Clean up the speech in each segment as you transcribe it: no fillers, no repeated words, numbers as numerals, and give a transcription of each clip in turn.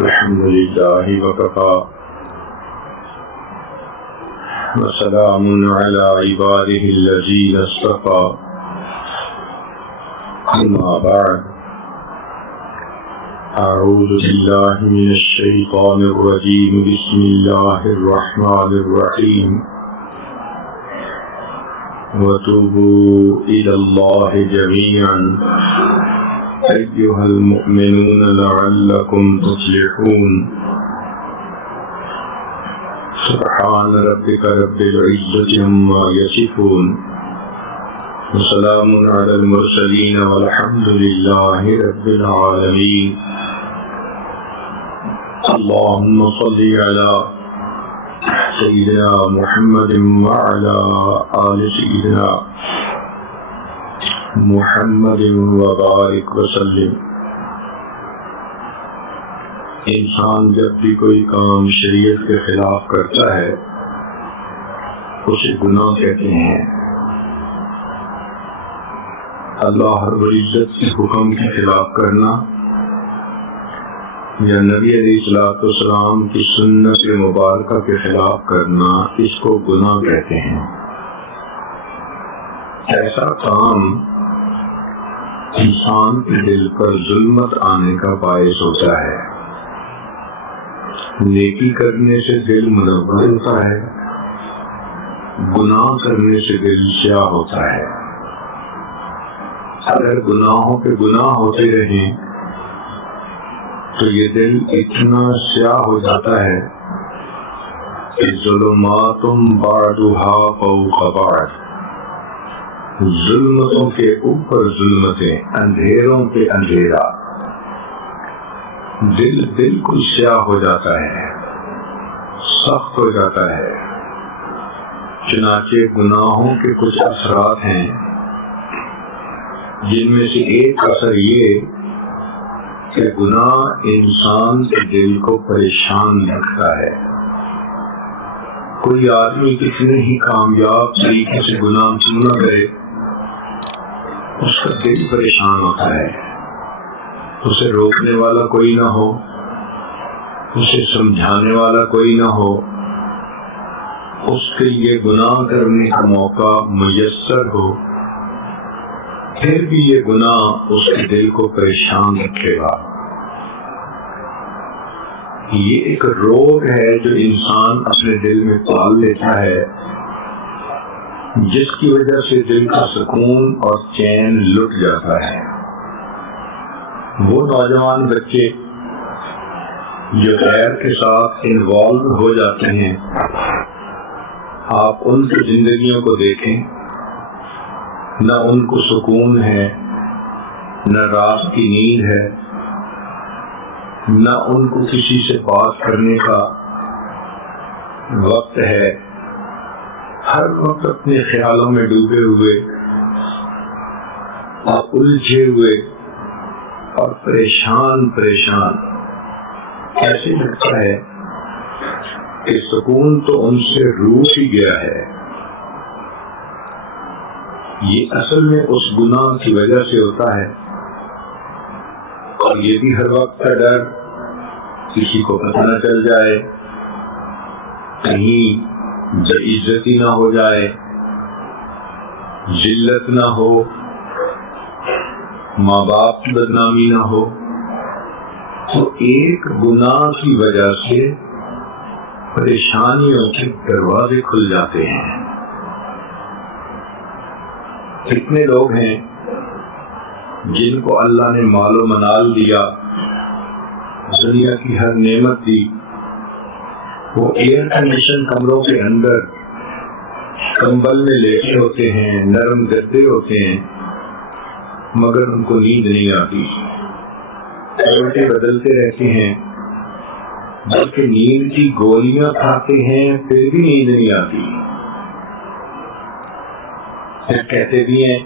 الحمد لله وكفى وسلام على عباده الذين اصطفى أما بعد أعوذ بالله من الشيطان الرجيم بسم الله الرحمن الرحيم وتوبوا إلى الله جميعا أيها المؤمنون لعلكم تفلحون سبحان ربك رب العزة عما يصفون وسلام على المرسلين والحمد لله رب العالمين اللهم صل على سيدنا محمد وعلى آل سيدنا محمد وبارک وسلم۔ انسان جب بھی کوئی کام شریعت کے خلاف کرتا ہے اسے گناہ کہتے ہیں۔ اللہ رب العزت کے حکم کے خلاف کرنا یا نبی علیہ الصلوۃ والسلام کی سنت مبارکہ کے خلاف کرنا اس کو گناہ کہتے ہیں۔ ایسا کام انسان کے دل پر ظلمت آنے کا باعث ہوتا ہے۔ نیکی کرنے سے دل منور ہوتا ہے، گناہ کرنے سے دل سیاہ ہوتا ہے۔ اگر گناہوں پہ گناہ ہوتے رہیں تو یہ دل اتنا سیاہ ہو جاتا ہے کہ ظلمات بعضها فوق بعض، ظلمتوں کے اوپر ظلمتیں، اندھیروں پہ اندھیرا، دل بالکل سیاہ ہو جاتا ہے، سخت ہو جاتا ہے۔ چنانچہ گناہوں کے کچھ اثرات ہیں جن میں سے ایک اثر یہ کہ گناہ انسان کے دل کو پریشان رکھتا ہے۔ کوئی آدمی کتنے ہی کامیاب طریقے سے گناہ کیوں نہ کرے، اس کا دل پریشان ہوتا ہے۔ اسے روکنے والا کوئی نہ ہو، اسے سمجھانے والا کوئی نہ ہو، اس کے لیے گناہ کرنے کا موقع میسر ہو، پھر بھی یہ گناہ اس کے دل کو پریشان رکھے گا۔ یہ ایک روگ ہے جو انسان اپنے دل میں پال لیتا ہے، جس کی وجہ سے دل کا سکون اور چین لٹ جاتا ہے۔ وہ نوجوان بچے جو غیر کے ساتھ انوالو ہو جاتے ہیں، آپ ان کی زندگیوں کو دیکھیں، نہ ان کو سکون ہے، نہ رات کی نیند ہے، نہ ان کو کسی سے بات کرنے کا وقت ہے، ہر وقت اپنے خیالوں میں ڈوبے ہوئے اور الجھے ہوئے اور پریشان ایسے لگتا ہے کہ سکون تو ان سے روٹ ہی گیا ہے۔ یہ اصل میں اس گناہ کی وجہ سے ہوتا ہے، اور یہ بھی ہر وقت کا ڈر کسی کو پتہ نہ چل جائے، کہیں بے عزتی نہ ہو جائے، ذلت نہ ہو، ماں باپ کی بدنامی نہ ہو۔ تو ایک گناہ کی وجہ سے پریشانیوں کے دروازے کھل جاتے ہیں۔ کتنے لوگ ہیں جن کو اللہ نے مال و منال دیا، دنیا کی ہر نعمت دی، وہ ایئر کنڈیشن کمروں کے اندر کمبل میں لیٹے ہوتے ہیں، نرم گدے ہوتے ہیں، مگر ان کو نیند نہیں آتی، ٹیبلٹیں بدلتے رہتے ہیں، بلکہ نیند کی گولیاں کھاتے ہیں پھر بھی نیند نہیں آتی۔ پھر کہتے بھی ہیں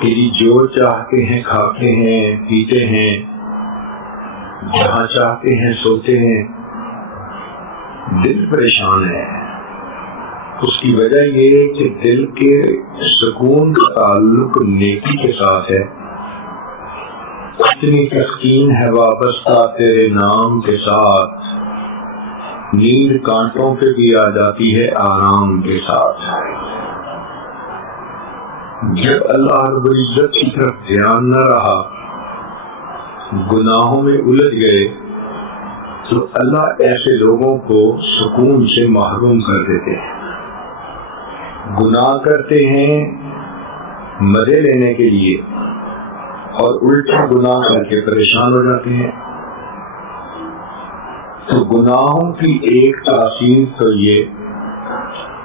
کہ جو چاہتے ہیں کھاتے ہیں، پیتے ہیں، جہاں چاہتے ہیں سوتے ہیں، دل پریشان ہے۔ اس کی وجہ یہ کہ دل کے سکون کا تعلق نیکی کے ساتھ ہے، کتنی تسکین ہے وابستہ تیرے نام کے ساتھ، نیند کانٹوں پہ بھی آ جاتی ہے آرام کے ساتھ۔ جب اللہ رب العزت کی طرف دھیان نہ رہا، گناہوں میں الجھ گئے، تو اللہ ایسے لوگوں کو سکون سے محروم کر دیتے ہیں۔ گناہ کرتے ہیں مزے لینے کے لیے اور الٹا گناہ کر کے پریشان ہو جاتے ہیں۔ تو گناہوں کی ایک تاثیر تو یہ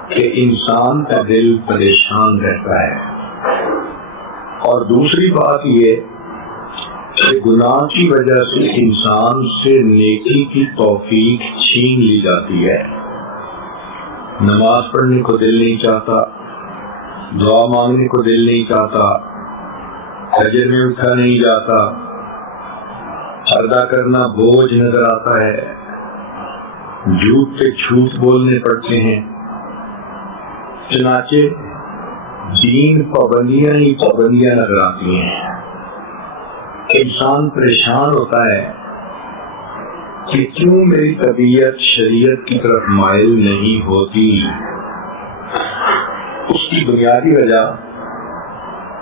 کہ انسان کا دل پریشان رہتا ہے، اور دوسری بات یہ کہ گناہ کی وجہ سے انسان سے نیکی کی توفیق چھین لی جاتی ہے۔ نماز پڑھنے کو دل نہیں چاہتا، دعا مانگنے کو دل نہیں چاہتا، فجر میں اٹھا نہیں جاتا، پردہ کرنا بوجھ نظر آتا ہے، جھوٹ پہ جھوٹ بولنے پڑتے ہیں۔ چنانچہ دین پابندیاں ہی پابندیاں نظر آتی ہیں۔ انسان پریشان ہوتا ہے کہ کیوں میری طبیعت شریعت کی طرف مائل نہیں ہوتی۔ اس کی بنیادی وجہ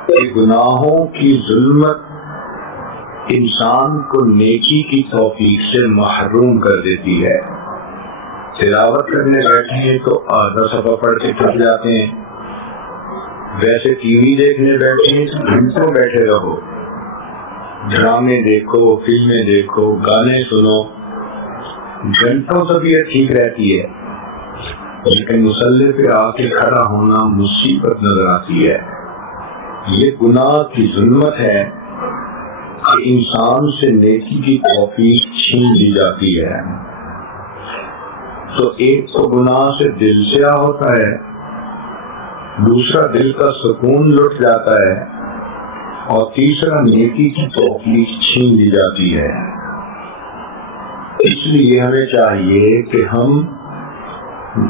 کہ گناہوں کی ظلمت انسان کو نیکی کی توفیق سے محروم کر دیتی ہے۔ تلاوت کرنے بیٹھے ہیں تو آدھا صفحہ پڑھ کے تھک جاتے ہیں، ویسے ٹی وی دیکھنے بیٹھے ہیں تو گھنٹوں بیٹھے رہو، ڈرامے دیکھو، فلمیں دیکھو، گانے سنو، گھنٹوں طبیعت ٹھیک رہتی ہے، لیکن مصلی پہ آ کے کھڑا ہونا مصیبت نظر آتی ہے۔ یہ گناہ کی ظلمت ہے کہ انسان سے نیکی کی توفیق چھین لی جاتی ہے۔ تو ایک تو گناہ سے دل سیاہ ہوتا ہے، دوسرا دل کا سکون لٹ جاتا ہے، اور تیسرا نیکی کی توفیق چھین لی جاتی ہے۔ اس لیے ہمیں چاہیے کہ ہم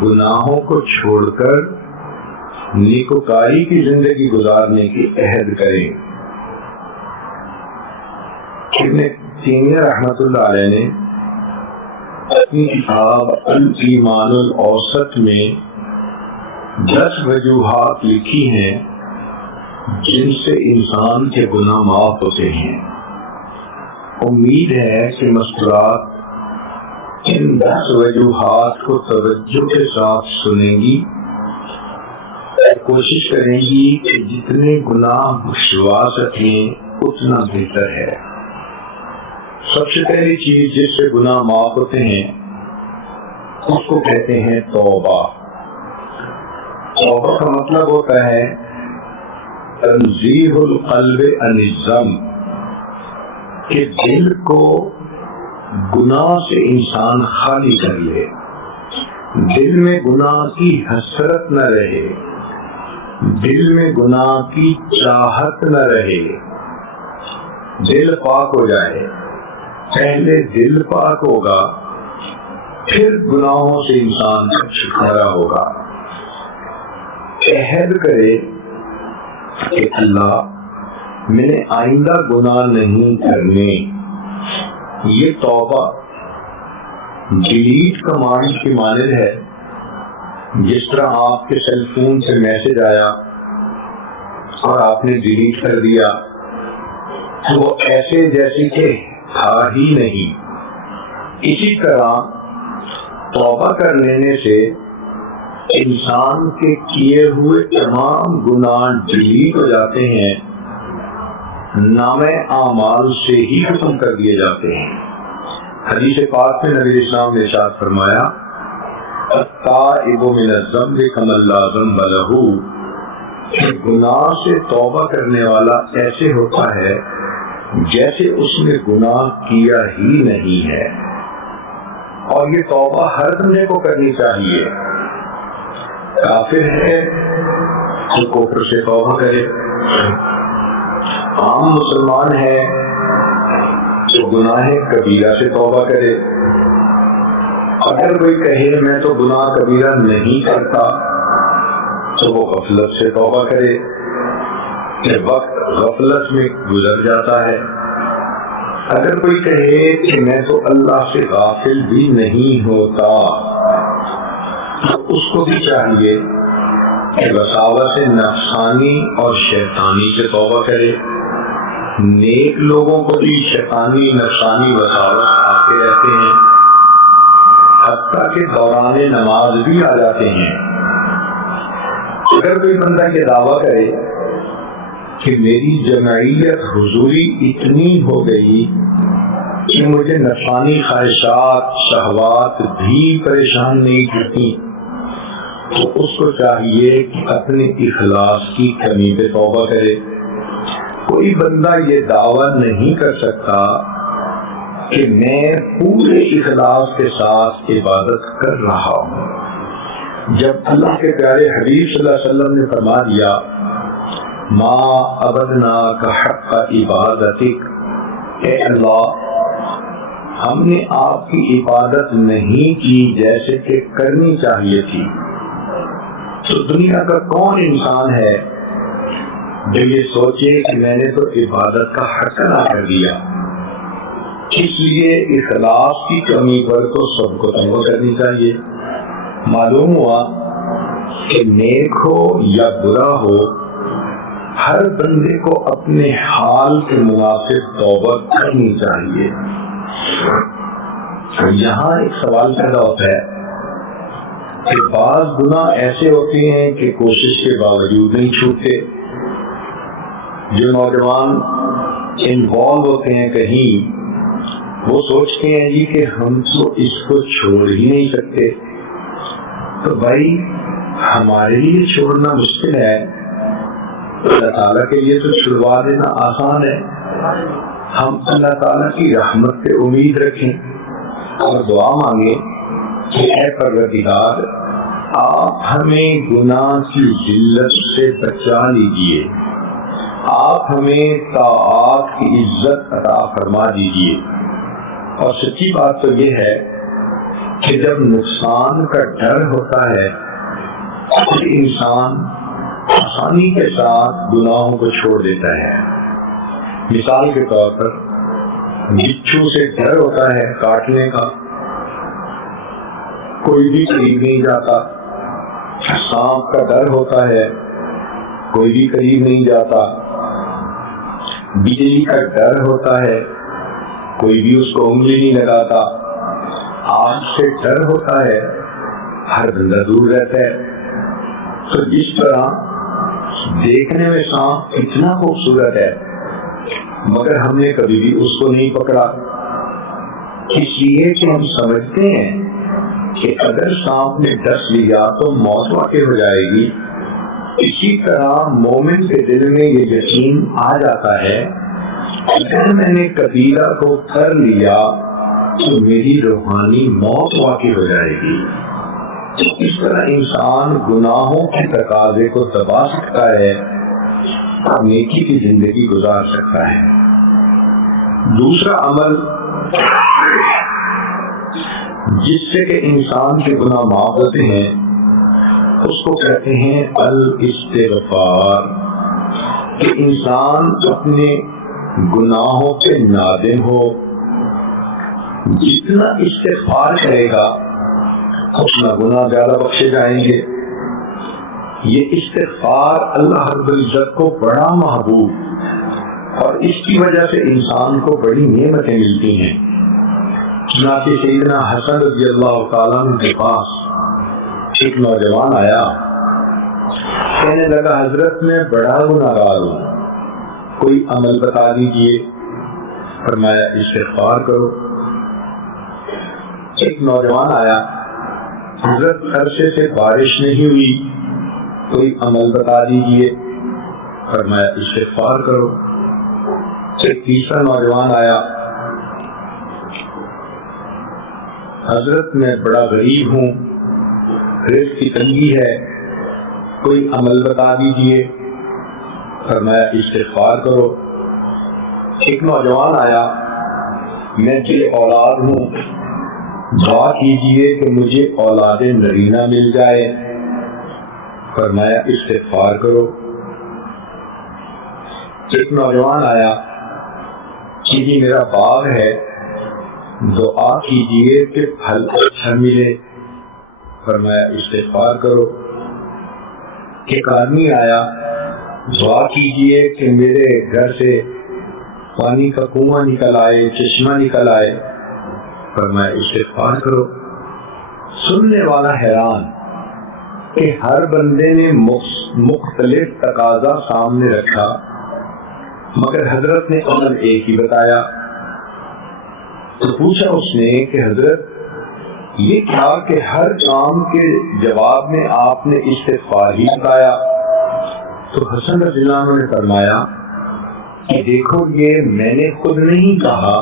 گناہوں کو چھوڑ کر نیکوکاری کی زندگی گزارنے کی عہد کریں۔ ابن تیمیہ رحمۃ اللہ علیہ نے اپنی کتاب الایمان الاوسط میں 10 وجوہات لکھی ہیں جن سے انسان کے گناہ معاف ہوتے ہیں۔ امید ہے کہ مستورات ان 10 وجوہات کو توجہ کے ساتھ سنیں گی اور کوشش کریں گی کہ جتنے گناہ بخشوا سکیں اتنا بہتر ہے۔ سب سے پہلی چیز جس سے گناہ معاف ہوتے ہیں اس کو کہتے ہیں توبہ۔ توبہ کا مطلب ہوتا ہے تنزیہ القلب عن الذنب، کہ دل کو گناہ سے انسان خالی کر لے، دل میں گناہ کی حسرت نہ رہے، دل میں گناہ کی چاہت نہ رہے، دل پاک ہو جائے۔ پہلے دل پاک ہوگا، پھر گناہوں سے انسان کا چھٹکارا ہوگا۔ عہد کرے کہ اللہ میں نے آئندہ گناہ نہیں کرنے۔ یہ توبہ ڈیلیٹ کمانڈ کی مانند ہے۔ جس طرح آپ کے سیل فون سے میسج آیا اور آپ نے ڈیلیٹ کر دیا تو وہ ایسے جیسے کہ تھا ہی نہیں۔ اسی طرح توبہ کر لینے سے انسان کے کیے ہوئے تمام گناہ ڈیلیٹ ہو جاتے ہیں، نامہ اعمال سے ہی ختم کر دیے جاتے ہیں۔ حدیث پاک میں نبی اسلام نے ارشاد فرمایا التائب من الذنب کمن لا ذنب لہ، کہ گناہ سے توبہ کرنے والا ایسے ہوتا ہے جیسے اس نے گناہ کیا ہی نہیں ہے۔ اور یہ توبہ ہر بندے کو کرنی چاہیے۔ کافر ہے تو کفر سے توبہ کرے، عام مسلمان ہے تو گناہ کبیرہ سے توبہ کرے۔ اگر کوئی کہے میں تو گناہ کبیرہ نہیں کرتا تو وہ غفلت سے توبہ کرے کہ وقت غفلت میں گزر جاتا ہے، اگر کوئی کہے کہ میں تو اللہ سے غافل بھی نہیں ہوتا، تو اس کو بھی چاہیے کہ وساوس نفسانی اور شیطانی سے توبہ کرے۔ نیک لوگوں کو بھی شیطانی نفسانی وساوس آتے رہتے ہیں، حتیٰ کہ دوران نماز بھی آ جاتے ہیں۔ اگر کوئی بندہ یہ دعویٰ کرے کہ میری جمعیت حضوری اتنی ہو گئی کہ مجھے نفسانی خواہشات شہوات بھی پریشان نہیں کرتی، تو اس کو چاہیے کہ اپنے اخلاص کی کمی پہ توبہ کرے۔ کوئی بندہ یہ دعویٰ نہیں کر سکتا کہ میں پورے اخلاص کے ساتھ عبادت کر رہا ہوں، جب اللہ کے پیارے حبیب صلی اللہ علیہ وسلم نے فرما دیا ما عبدناک حق عبادتک، اے اللہ ہم نے آپ کی عبادت نہیں کی جیسے کہ کرنی چاہیے تھی، تو دنیا کا کون انسان ہے جو یہ سوچے کہ میں نے تو عبادت کا حق ادا کر دیا۔ اس لیے اخلاص کی کمی پر تو سب کو توبہ کرنی چاہیے۔ معلوم ہوا کہ نیک ہو یا برا ہو، ہر بندے کو اپنے حال کے مناسب توبہ کرنی چاہیے۔ یہاں ایک سوال پیدا ہوتا ہے کہ بعض گناہ ایسے ہوتے ہیں کہ کوشش کے باوجود نہیں چھوٹتے۔ جو نوجوان انوالو ہوتے ہیں کہیں، وہ سوچتے ہیں جی کہ ہم تو اس کو چھوڑ ہی نہیں سکتے، تو بھائی ہمارے لیے چھوڑنا مشکل ہے، اللہ تعالیٰ کے لیے تو چھڑوا دینا آسان ہے۔ ہم اللہ تعالیٰ کی رحمت پہ امید رکھیں اور دعا مانگیں کہ اے پروردگار آپ ہمیں گناہ کی ذلت سے بچا لیجیے، آپ ہمیں طاعات کی عزت عطا فرما دیجیے۔ اور سچی بات تو یہ ہے کہ جب نقصان کا ڈر ہوتا ہے تو انسان آسانی کے ساتھ گناہوں کو چھوڑ دیتا ہے۔ مثال کے طور پر بچھو سے ڈر ہوتا ہے کاٹنے کا، کوئی بھی قریب نہیں جاتا۔ سانپ کا ڈر ہوتا ہے، کوئی بھی قریب نہیں جاتا۔ بجلی کا ڈر ہوتا ہے، کوئی بھی اس کو انگلی نہیں لگاتا۔ آگ سے ڈر ہوتا ہے، ہر بندہ دور رہتا ہے۔ تو جس طرح دیکھنے میں سانپ اتنا خوبصورت ہے مگر ہم نے کبھی بھی اس کو نہیں پکڑا، اس لیے کہ ہم سمجھتے ہیں کہ اگر سانپ نے ڈس لیا تو موت واقع ہو جائے گی۔ اسی طرح مومن کے دل میں یہ یقین آ جاتا ہے اگر میں نے قبیلہ کو کر لیا تو میری روحانی موت واقع ہو جائے گی۔ اس طرح انسان گناہوں کے تقاضے کو دبا سکتا ہے اور نیکی کی زندگی گزار سکتا ہے۔ دوسرا عمل جس سے کہ انسان کے گناہ معاف ہوتے ہیں اس کو کہتے ہیں الاستغفار، کہ انسان اپنے گناہوں پہ نادم ہو۔ جتنا استغفار کرے گا اتنا گناہ زیادہ بخشے جائیں گے۔ یہ استغفار اللہ رب العزت کو بڑا محبوب اور اس کی وجہ سے انسان کو بڑی نعمتیں ملتی ہیں۔ چنانچہ سیدنا حسن رضی اللہ تعالیٰ عنہ کے پاس ایک نوجوان آیا، کہنے لگا حضرت میں بڑا گناہگار ہوں، کوئی عمل بتا دیجئے۔ فرمایا استغفار کرو۔ ایک نوجوان آیا، حضرت عرصے سے بارش نہیں ہوئی، کوئی عمل بتا دیجئے۔ فرمایا استغفار کرو۔ ایک تیسرا نوجوان آیا، حضرت میں بڑا غریب ہوں، رزق کی تنگی ہے، کوئی عمل بتا دیجئے۔ فرمایا استغفار کرو۔ ایک نوجوان آیا، میں بے اولاد ہوں، دعا کیجئے کہ مجھے اولاد نرینہ مل جائے۔ فرمایا استغفار کرو۔ ایک نوجوان آیا، کہ جی میرا باغ ہے، دعا کیجئے کہ پھل اچھا ملے۔ فرمایا استغفار کرو۔ ایک آدمی آیا، دعا کیجئے کہ میرے گھر سے پانی کا کنواں نکل آئے، چشمہ نکل آئے۔ فرمایا استغفار کرو۔ سننے والا حیران کہ ہر بندے نے مختلف تقاضا سامنے رکھا، مگر حضرت نے عمل ایک ہی بتایا۔ تو پوچھا اس نے کہ حضرت یہ کیا کہ ہر کام کے جواب میں آپ نے استغفار ہی بتایا؟ تو حسن رضی اللہ عنہ نے فرمایا کہ دیکھو یہ میں نے خود نہیں کہا،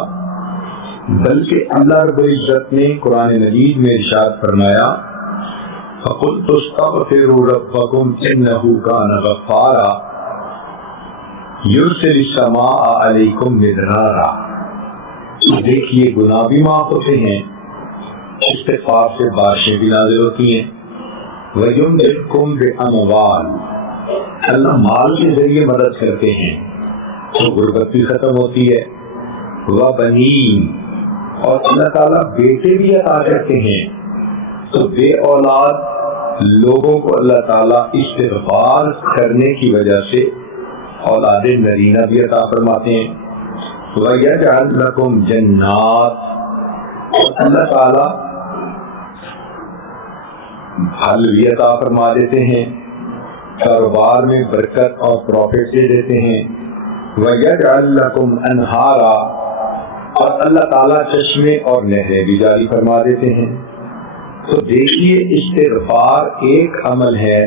بلکہ اللہ رب العزت نے قرآن مجید میں ارشاد فرمایا فَقُلْتُ اسْتَغْفِرُوا رَبَّكُمْ إِنَّهُ كَانَ غَفَّارًا يُرْسِلِ السَّمَاءَ عَلَيْكُمْ مِدْرَارًا۔ دیکھیے گناہ بھی معاف ہوتے ہیں، استغفار سے بارشیں بھی نازل ہوتی ہیں۔ وَيُمْدِدْكُمْ بِأَمْوَالٍ، اللہ مال کے ذریعے مدد کرتے ہیں تو غربت بھی ختم ہوتی ہے۔ وَبَنِينَ، اور اللہ تعالیٰ بیٹے بھی عطا کرتے ہیں تو بے اولاد لوگوں کو اللہ تعالیٰ استغفار کرنے کی وجہ سے اولاد نرینہ بھی عطا فرماتے ہیں۔ وَيَجْعَلْ لَكُمْ جَنَّاتٍ، اور اللہ تعالیٰ پھل بھی عطا فرما دیتے ہیں، کاروبار میں برکت اور پروفٹ دے دیتے ہیں۔ وَيَجْعَلْ لَكُمْ أَنْهَارًا، اور اللہ تعالیٰ چشمے اور نہریں بھی جاری فرما دیتے ہیں۔ تو دیکھیے استغفار ایک عمل ہے،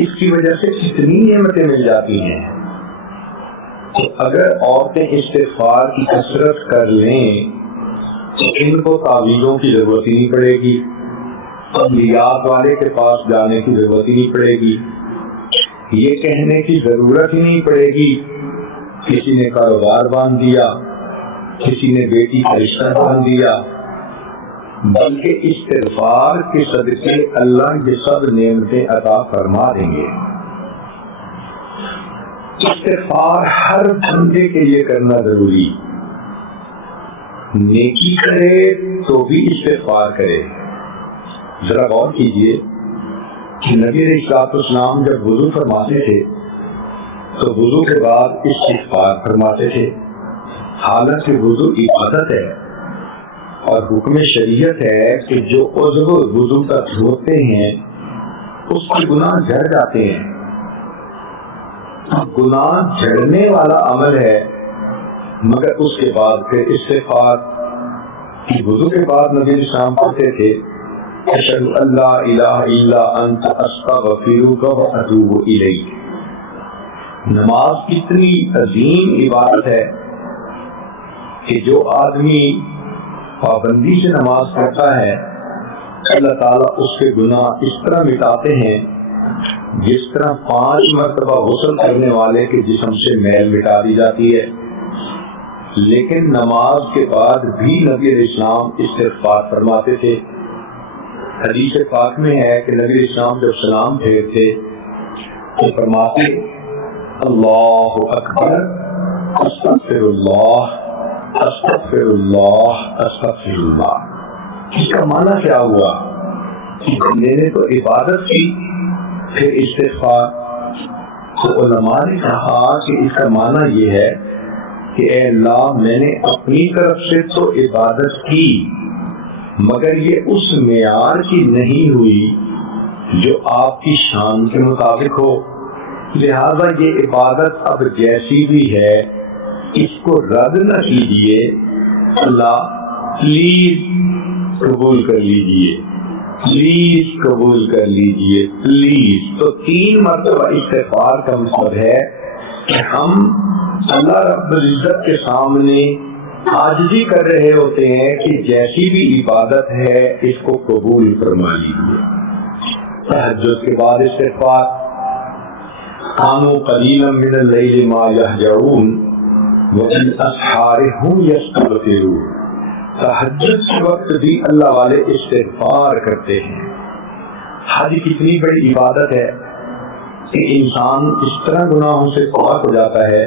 اس کی وجہ سے کتنی نعمتیں مل جاتی ہیں۔ تو اگر عورتیں استغفار کی کثرت کر لیں تو ان کو تعویذوں کی ضرورت ہی نہیں پڑے گی، عملیات والے کے پاس جانے کی ضرورت ہی نہیں پڑے گی، یہ کہنے کی ضرورت ہی نہیں پڑے گی کسی نے کاروبار باندھ دیا، کسی نے بیٹی کا رشتہ باندھ دیا، بلکہ استغفار کے صدقے اللہ یہ سب نعمتیں عطا فرما دیں گے۔ استغفار ہر بندے کے لیے کرنا ضروری، نیکی کرے تو بھی استغفار کرے۔ ذرا غور کیجئے کہ نبی علیہ السلام جب وضو فرماتے تھے تو وضو کے بعد استغفار فرماتے تھے، حالانکہ وضو عبادت ہے اور حکم شریعت ہے کہ جو عضو وضو تک دھوتے ہیں اس کے گناہ جھڑ جاتے ہیں۔ گناہ جھڑنے والا عمل ہے، مگر اس کے بعد پھر استغفار کی وضو کے بعد نبی اسلام پڑھتے تھے اشہد ان لا الہ الا انت استغفرک واتوب الیک۔ نماز کتنی عظیم عبادت ہے کہ جو آدمی پابندی سے نماز پڑھتا ہے اللہ تعالیٰ اس کے گناہ اس طرح مٹاتے ہیں جس طرح 5 مرتبہ غسل کرنے والے کے جسم سے میل مٹا دی جاتی ہے۔ لیکن نماز کے بعد بھی نبی علیہ السلام استغفار فرماتے تھے۔ حدیث پاک میں ہے کہ نبی علیہ السلام جب سلام پھیرتے تو فرماتے اللہ اکبر استغفر اللہ استغفر اللہ استغفر اللہ۔ اس کا معنی کیا ہوا کہ بندے نے تو عبادت کی پھر استغفار۔ تو علماء نے کہا کہ اس کا معنی یہ ہے کہ اے اللہ میں نے اپنی طرف سے تو عبادت کی مگر یہ اس معیار کی نہیں ہوئی جو آپ کی شان کے مطابق ہو، لہذا یہ عبادت اب جیسی بھی ہے اس کو رد نہ کیجیے، اللہ پلیز قبول کر لیجیے، پلیز قبول کر لیجیے، پلیز۔ تو 3 مرتبہ استغفار کا مطلب ہے کہ ہم اللہ رب العزت کے سامنے عاجزی کر رہے ہوتے ہیں کہ جیسی بھی عبادت ہے اس کو قبول فرما لیجیے۔ تہجد کے بعد استغفار، کانوا قلیلا من اللیل ما یہجعون وبالاسحار هم یستغفرون۔ تہجد کے وقت بھی اللہ والے استغفار کرتے ہیں۔ حج کتنی بڑی عبادت ہے کہ انسان اس طرح گناہوں سے پاک ہو جاتا ہے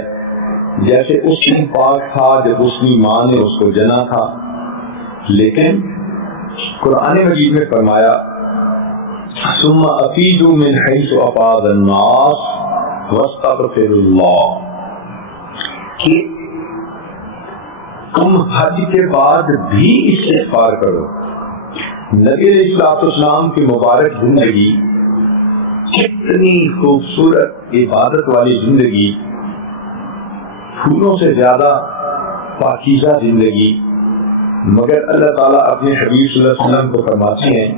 جیسے اس دن پاک تھا جب اس کی ماں نے اس کو جنا تھا، لیکن قرآن مجید میں فرمایا ثم افیدوا من حیث افاض الناس واستغفروا اللہ، کہ تم حج کے بعد بھی استغفار کرو۔ نبی علیہ السلام کی مبارک زندگی کتنی خوبصورت عبادت والی زندگی، پھولوں سے زیادہ پاکیزہ زندگی، مگر اللہ تعالیٰ اپنے حبیب صلی اللہ علیہ وسلم کو فرماتے ہیں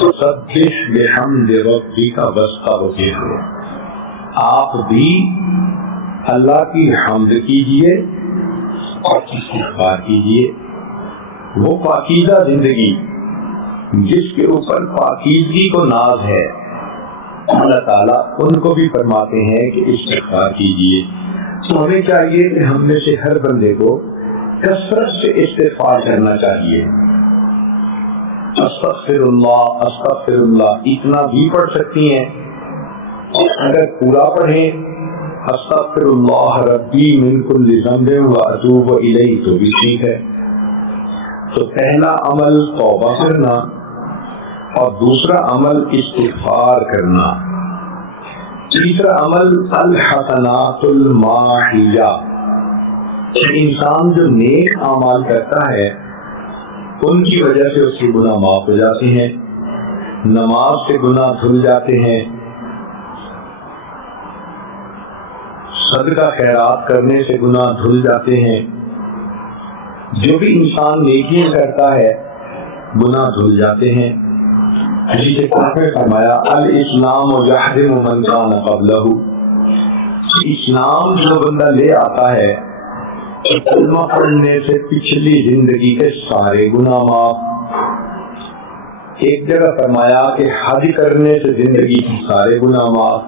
سبح بحمد ربک واستغفرہ، آپ بھی اللہ کی حمد کیجئے اور استغفار کیجئے۔ وہ پاکیزہ زندگی جس کے اوپر پاکیزگی کو ناز ہے، اللہ تعالیٰ ان کو بھی فرماتے ہیں کہ استغفار کیجئے۔ تو ہمیں چاہیے کہ ہم میں سے ہر بندے کو کثرت سے استغفار کرنا چاہیے۔ استغفر اللہ اتنا بھی پڑھ سکتی ہیں، اور اگر پورا پڑھیں استغفر اللہ ربی من کل ذنب واتوب الیہ تو بھی ٹھیک ہے۔ تو پہلا عمل توبہ کرنا اور دوسرا عمل استغفار کرنا، تیسرا عمل الحسنات الماحیہ، انسان جو نیک اعمال کرتا ہے ان کی وجہ سے اس کے گناہ معاف ہو جاتے ہیں، نماز سے گناہ دھل جاتے ہیں، صدقہ خیرات کرنے سے گناہ دھل جاتے ہیں، جو بھی انسان نیکیاں کرتا ہے گناہ دھل جاتے ہیں۔ حدیث پاک میں فرمایا الاسلام یحرم من کان قبلہ، اسلام جو بندہ لے آتا ہے کلمہ پڑھنے سے پچھلی زندگی کے سارے گناہ معاف۔ ایک جگہ فرمایا کہ حج کرنے سے زندگی کے سارے گناہ معاف۔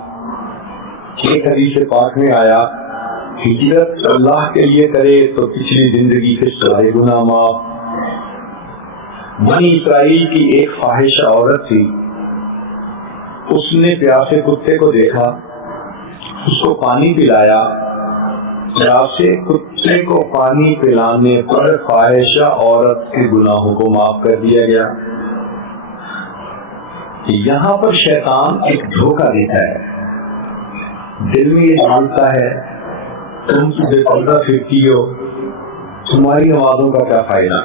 ایک حدیث پاک میں آیا ہجرت اللہ کے لیے کرے تو پچھلی زندگی کے سارے گناہ معاف۔ بنی اسرائیل کی ایک فاحشہ عورت تھی، اس نے پیاسے کتے کو دیکھا، اس کو پانی پلایا، پیاسے کتے کو پانی پلانے پر فاحشہ عورت کے گناہوں کو معاف کر دیا گیا۔ یہاں پر شیطان ایک دھوکہ دیتا ہے، دل میں یہ جانتا ہے تم بے پردہ پھرتی ہو، تمہاری نمازوں کا کیا فائدہ۔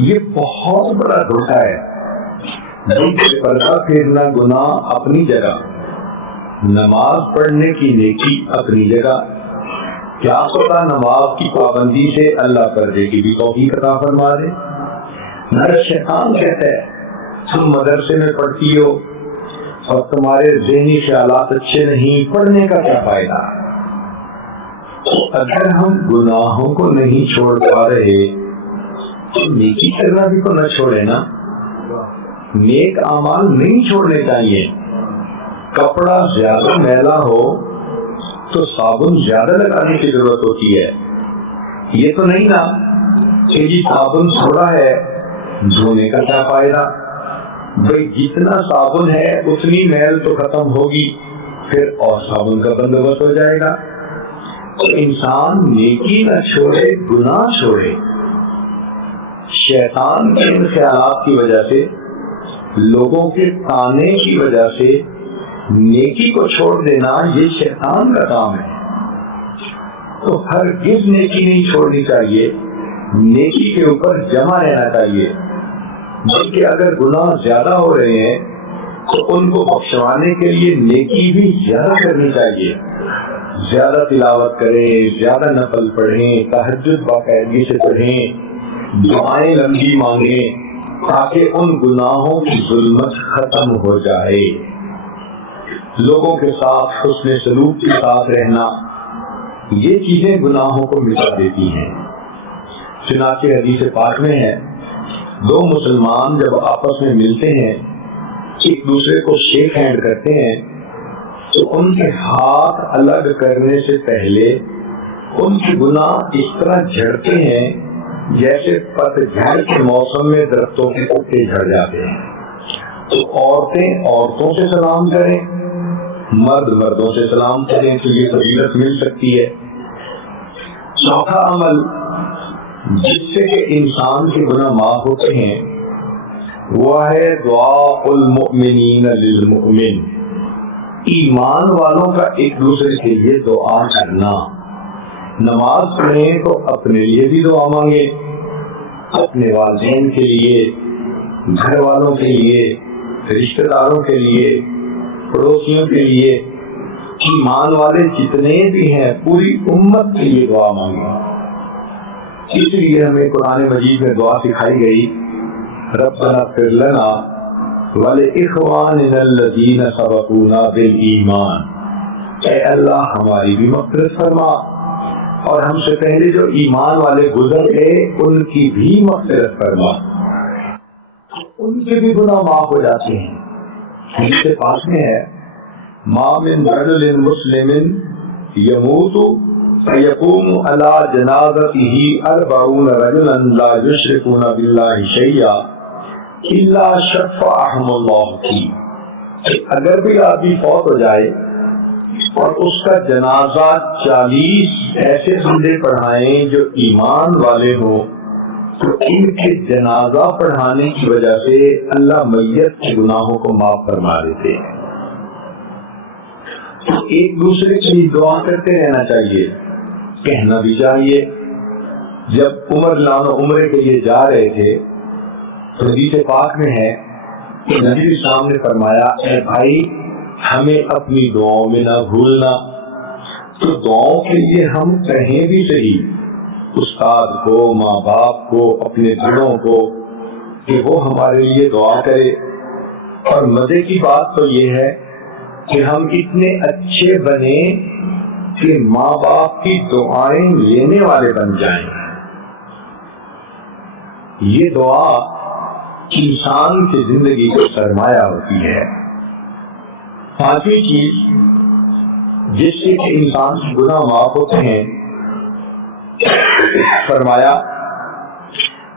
یہ بہت بڑا دھوکہ ہے۔ بے پردہ پھرنا گناہ اپنی جگہ، نماز پڑھنے کی نیکی اپنی جگہ، کیا پتہ نماز کی پابندی سے اللہ پردے کی بھی توفیق عطا فرما دے۔ مگر شیطان کہتا ہے تم مدرسے میں پڑھتی ہو اور تمہارے ذہنی خیالات اچھے نہیں، پڑھنے کا کیا فائدہ۔ تو اگر ہم گناہوں کو نہیں چھوڑ پا رہے تو نیکی کرنا بھی تو نہ چھوڑے نا۔ نیک اعمال نہیں چھوڑنے چاہیے۔ کپڑا زیادہ میلا ہو تو صابن زیادہ لگانے کی ضرورت ہوتی ہے، یہ تو نہیں نا کہ جی صابن تھوڑا ہے دھونے کا کیا فائدہ۔ بھائی جتنا صابن ہے اتنی میل تو ختم ہوگی، پھر اور صابن کا بندوبست ہو جائے گا۔ تو انسان نیکی نہ چھوڑے، گناہ چھوڑے۔ شیطان کے ان خیالات کی وجہ سے، لوگوں کے تانے کی وجہ سے نیکی کو چھوڑ دینا یہ شیطان کا کام ہے۔ تو ہرگز نیکی نہیں چھوڑنی چاہیے، نیکی کے اوپر جمع رہنا چاہیے۔ بلکہ اگر گناہ زیادہ ہو رہے ہیں تو ان کو بخشوانے کے لیے نیکی بھی زیادہ کرنی چاہیے۔ زیادہ تلاوت کریں، زیادہ نفل پڑھیں، تہجد باقاعدگی سے پڑھیں، دعائیں لمبی مانگیں، تاکہ ان گناہوں کی ظلمت ختم ہو جائے۔ لوگوں کے ساتھ حسن سلوک کے ساتھ رہنا، یہ چیزیں گناہوں کو مٹا دیتی ہیں۔ چنانچہ حدیث پاک میں ہے دو مسلمان جب آپس میں ملتے ہیں، ایک دوسرے کو شیک ہینڈ کرتے ہیں، تو ان کے ہاتھ الگ کرنے سے پہلے ان کے گناہ اس طرح جھڑتے ہیں جیسے پتجھڑ کے موسم میں درختوں کے پتے جھڑ جاتے ہیں۔ تو عورتیں عورتوں سے سلام کریں، مرد مردوں سے سلام کریں تو یہ فضیلت مل سکتی ہے۔ چوتھا عمل جس سے کہ انسان کے گناہ معاف ہوتے ہیں وہ ہے دعاء المؤمنین للمؤمن، ایمان والوں کا ایک دوسرے کے لیے دعا کرنا۔ نماز پڑھیں تو اپنے لیے بھی دعا مانگے، اپنے والدین کے لیے، گھر والوں کے لیے، رشتہ داروں کے لیے، پڑوسیوں کے لیے، ایمان والے جتنے بھی ہیں پوری امت کے لیے دعا مانگے۔ اس لیے ہمیں قرآن مجید میں دعا سکھائی گئی، ربنا اغفر لنا ولإخواننا الذین سبقونا بالایمان، اے اللہ ہماری بھی مغفرت فرما اور ہم سے پہلے جو ایمان والے گزر گئے ان کی بھی مغفرت فرما، ان کے بھی گناہ معاف ہو جاتے ہیں۔ حدیث پاک میں ہے ما من رجل مسلم يموت فيقوم على جنازته 40 رجلا لا يشركون بالله شيئا الا شفعهم الله فيه، اگر بھی آدمی فوت ہو جائے اور اس کا جنازہ 40 ایسے بندے پڑھائیں جو ایمان والے ہوں تو ان کے جنازہ پڑھانے کی وجہ سے اللہ میت کے گناہوں کو معاف فرما دیتے ہیں۔ تو ایک دوسرے کے لیے دعا کرتے رہنا چاہیے، کہنا بھی چاہیے۔ جب عمر لانو عمرے کے لیے جا رہے تھے تو حدیث پاک میں ہے کہ نبی اسلام نے فرمایا اے بھائی ہمیں اپنی دعاؤں میں نہ بھولنا۔ تو دعاؤں کے لیے ہم کہیں بھی صحیح، استاد کو، ماں باپ کو، اپنے بڑوں کو، کہ وہ ہمارے لیے دعا کرے۔ اور مزے کی بات تو یہ ہے کہ ہم اتنے اچھے بنے کہ ماں باپ کی دعائیں لینے والے بن جائیں۔ یہ دعا انسان کی زندگی کو سرمایہ ہوتی ہے۔ پانچویں چیز جس سے کہ انسان کے گناہ معاف ہوتے ہیں، فرمایا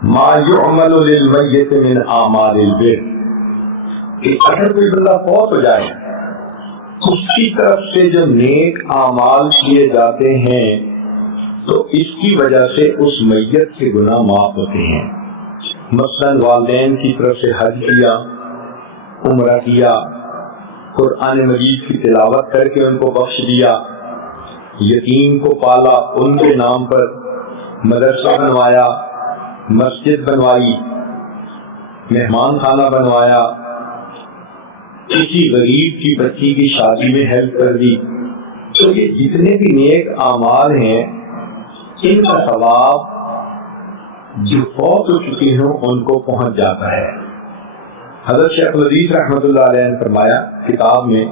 ما یعمل للمیت من اعمال البر، کہ اگر کوئی بندہ فوت ہو جائے اس کی طرف سے جو نیک اعمال کیے جاتے ہیں تو اس کی وجہ سے اس میت کے گناہ معاف ہوتے ہیں۔ مثلاً والدین کی طرف سے حج کیا، عمرہ کیا، قرآن مجید کی تلاوت کر کے ان کو بخش دیا، یتیم کو پالا، ان کے نام پر مدرسہ بنوایا، مسجد بنوائی، مہمان خانہ بنوایا، کسی غریب کی بچی کی شادی میں ہیلپ کر دی، تو یہ جتنے بھی نیک اعمال ہیں ان کا ثواب جو فوت ہو چکے ہوں ان کو پہنچ جاتا ہے۔ حضرت شیخ الحدیث رحمۃ اللہ علیہ نے فرمایا کتاب میں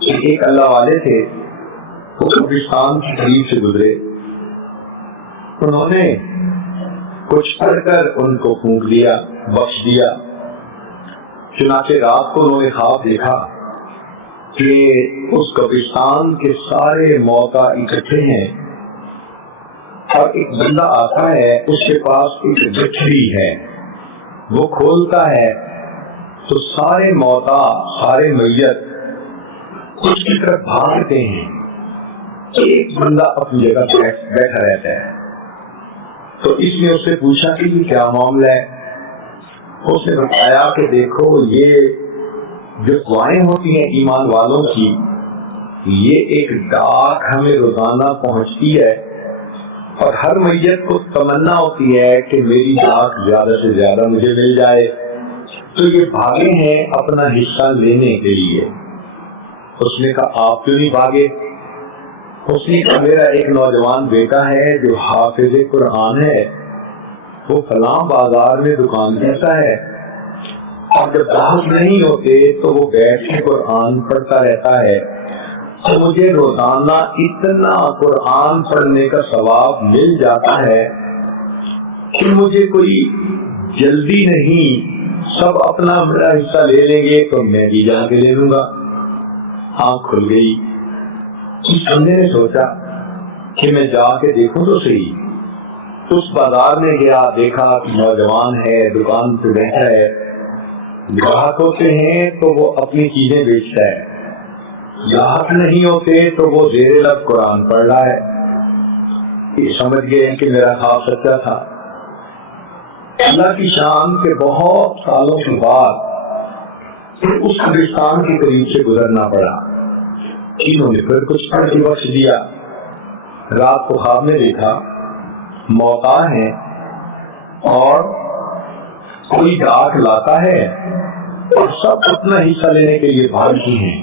کہ ایک اللہ والے تھے، وہ قبرستان کے قریب سے گزرے، انہوں نے کچھ پڑھ کر ان کو پھونک دیا، بخش دیا۔ چنانچہ رات کو انہوں نے خواب دیکھا کہ اس قبرستان کے سارے موتا اکٹھے ہیں اور ایک بندہ آتا ہے، اس کے پاس ایک گٹھڑی ہے، وہ کھولتا ہے تو سارے موتا، سارے میت اس کی طرف بھاگتے ہیں، ایک بندہ اپنی جگہ بیٹھا رہتا ہے۔ تو اس نے اس سے پوچھا کہ یہ کیا معاملہ ہے؟ اس نے بتایا کہ دیکھو یہ جو دعائیں ہوتی ہیں ایمان والوں کی، یہ ایک ڈاک ہمیں روزانہ پہنچتی ہے اور ہر میت کو تمنا ہوتی ہے کہ میری ڈاک زیادہ سے زیادہ مجھے مل جائے، تو یہ بھاگے ہیں اپنا حصہ لینے کے لیے۔ اس نے کہا آپ کیوں نہیں بھاگے؟ اس نے کہا میرا ایک نوجوان بیٹا ہے جو حافظ قرآن ہے، وہ فلاں بازار میں دکان دیتا ہے اور جب دعوت نہیں ہوتے تو وہ بیٹھ کے قرآن پڑھتا رہتا ہے، تو مجھے روزانہ اتنا قرآن پڑھنے کا ثواب مل جاتا ہے کہ مجھے کوئی جلدی نہیں، سب اپنا بڑا حصہ لے لیں گے تو میں بھی جا کے لے لوں گا۔ آنکھ کھل گئی، اس بندے نے سوچا کہ میں جا کے دیکھوں تو صحیح۔ اس بازار میں گیا، دیکھا کہ نوجوان ہے، دکان پہ بیٹھا ہے، گاہک ہوتے ہیں تو وہ اپنی چیزیں بیچتا ہے، گاہک نہیں ہوتے تو وہ زیر لب قرآن پڑھ رہا ہے۔ یہ سمجھ گئے کہ میرا خواب سچا تھا۔ اللہ کی شان کے بہت سالوں کے بعد اس قبرستان کے قریب سے گزرنا پڑا۔ انہوں نے پھر کچھ پڑھ کے بخش دیا۔ رات کو خواب میں دیکھا موتا ہے اور کوئی ڈاک لاتا ہے اور سب اپنا حصہ لینے کے لیے بھاگتی ہیں،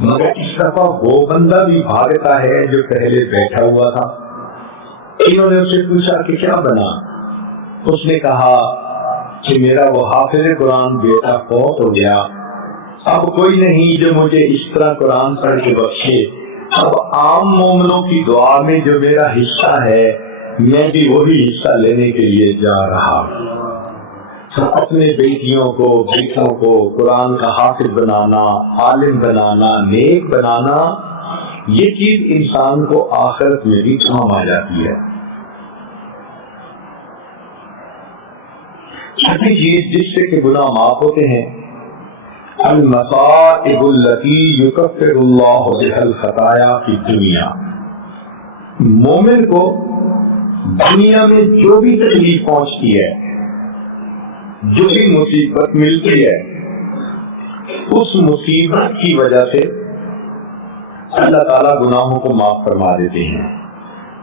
مگر اس دفعہ وہ بندہ بھی بھاگتا ہے جو پہلے بیٹھا ہوا تھا۔ انہوں نے اسے پوچھا کہ کیا بنا؟ اس نے کہا کہ میرا وہ حافظ قرآن بیٹا فوت ہو گیا، اب کوئی نہیں جو مجھے اس طرح قرآن پڑھ کے بخشے، اب عام مومنوں کی دعا میں جو میرا حصہ ہے میں بھی وہی حصہ لینے کے لیے جا رہا ہوں۔ اپنے بیٹیوں کو بیٹوں کو قرآن کا حافظ بنانا، عالم بنانا، نیک بنانا، یہ چیز انسان کو آخرت میں بھی کام آ جاتی ہے۔ چھٹی چیز جس سے کہ گناہ معاف ہوتے ہیں، المصائب التي يكفر الله بها الخطايا في الدنيا۔ مومن کو دنیا میں جو بھی تکلیف پہنچتی ہے، جو بھی مصیبت ملتی ہے، اس مصیبت کی وجہ سے اللہ تعالیٰ گناہوں کو معاف فرما دیتے ہیں۔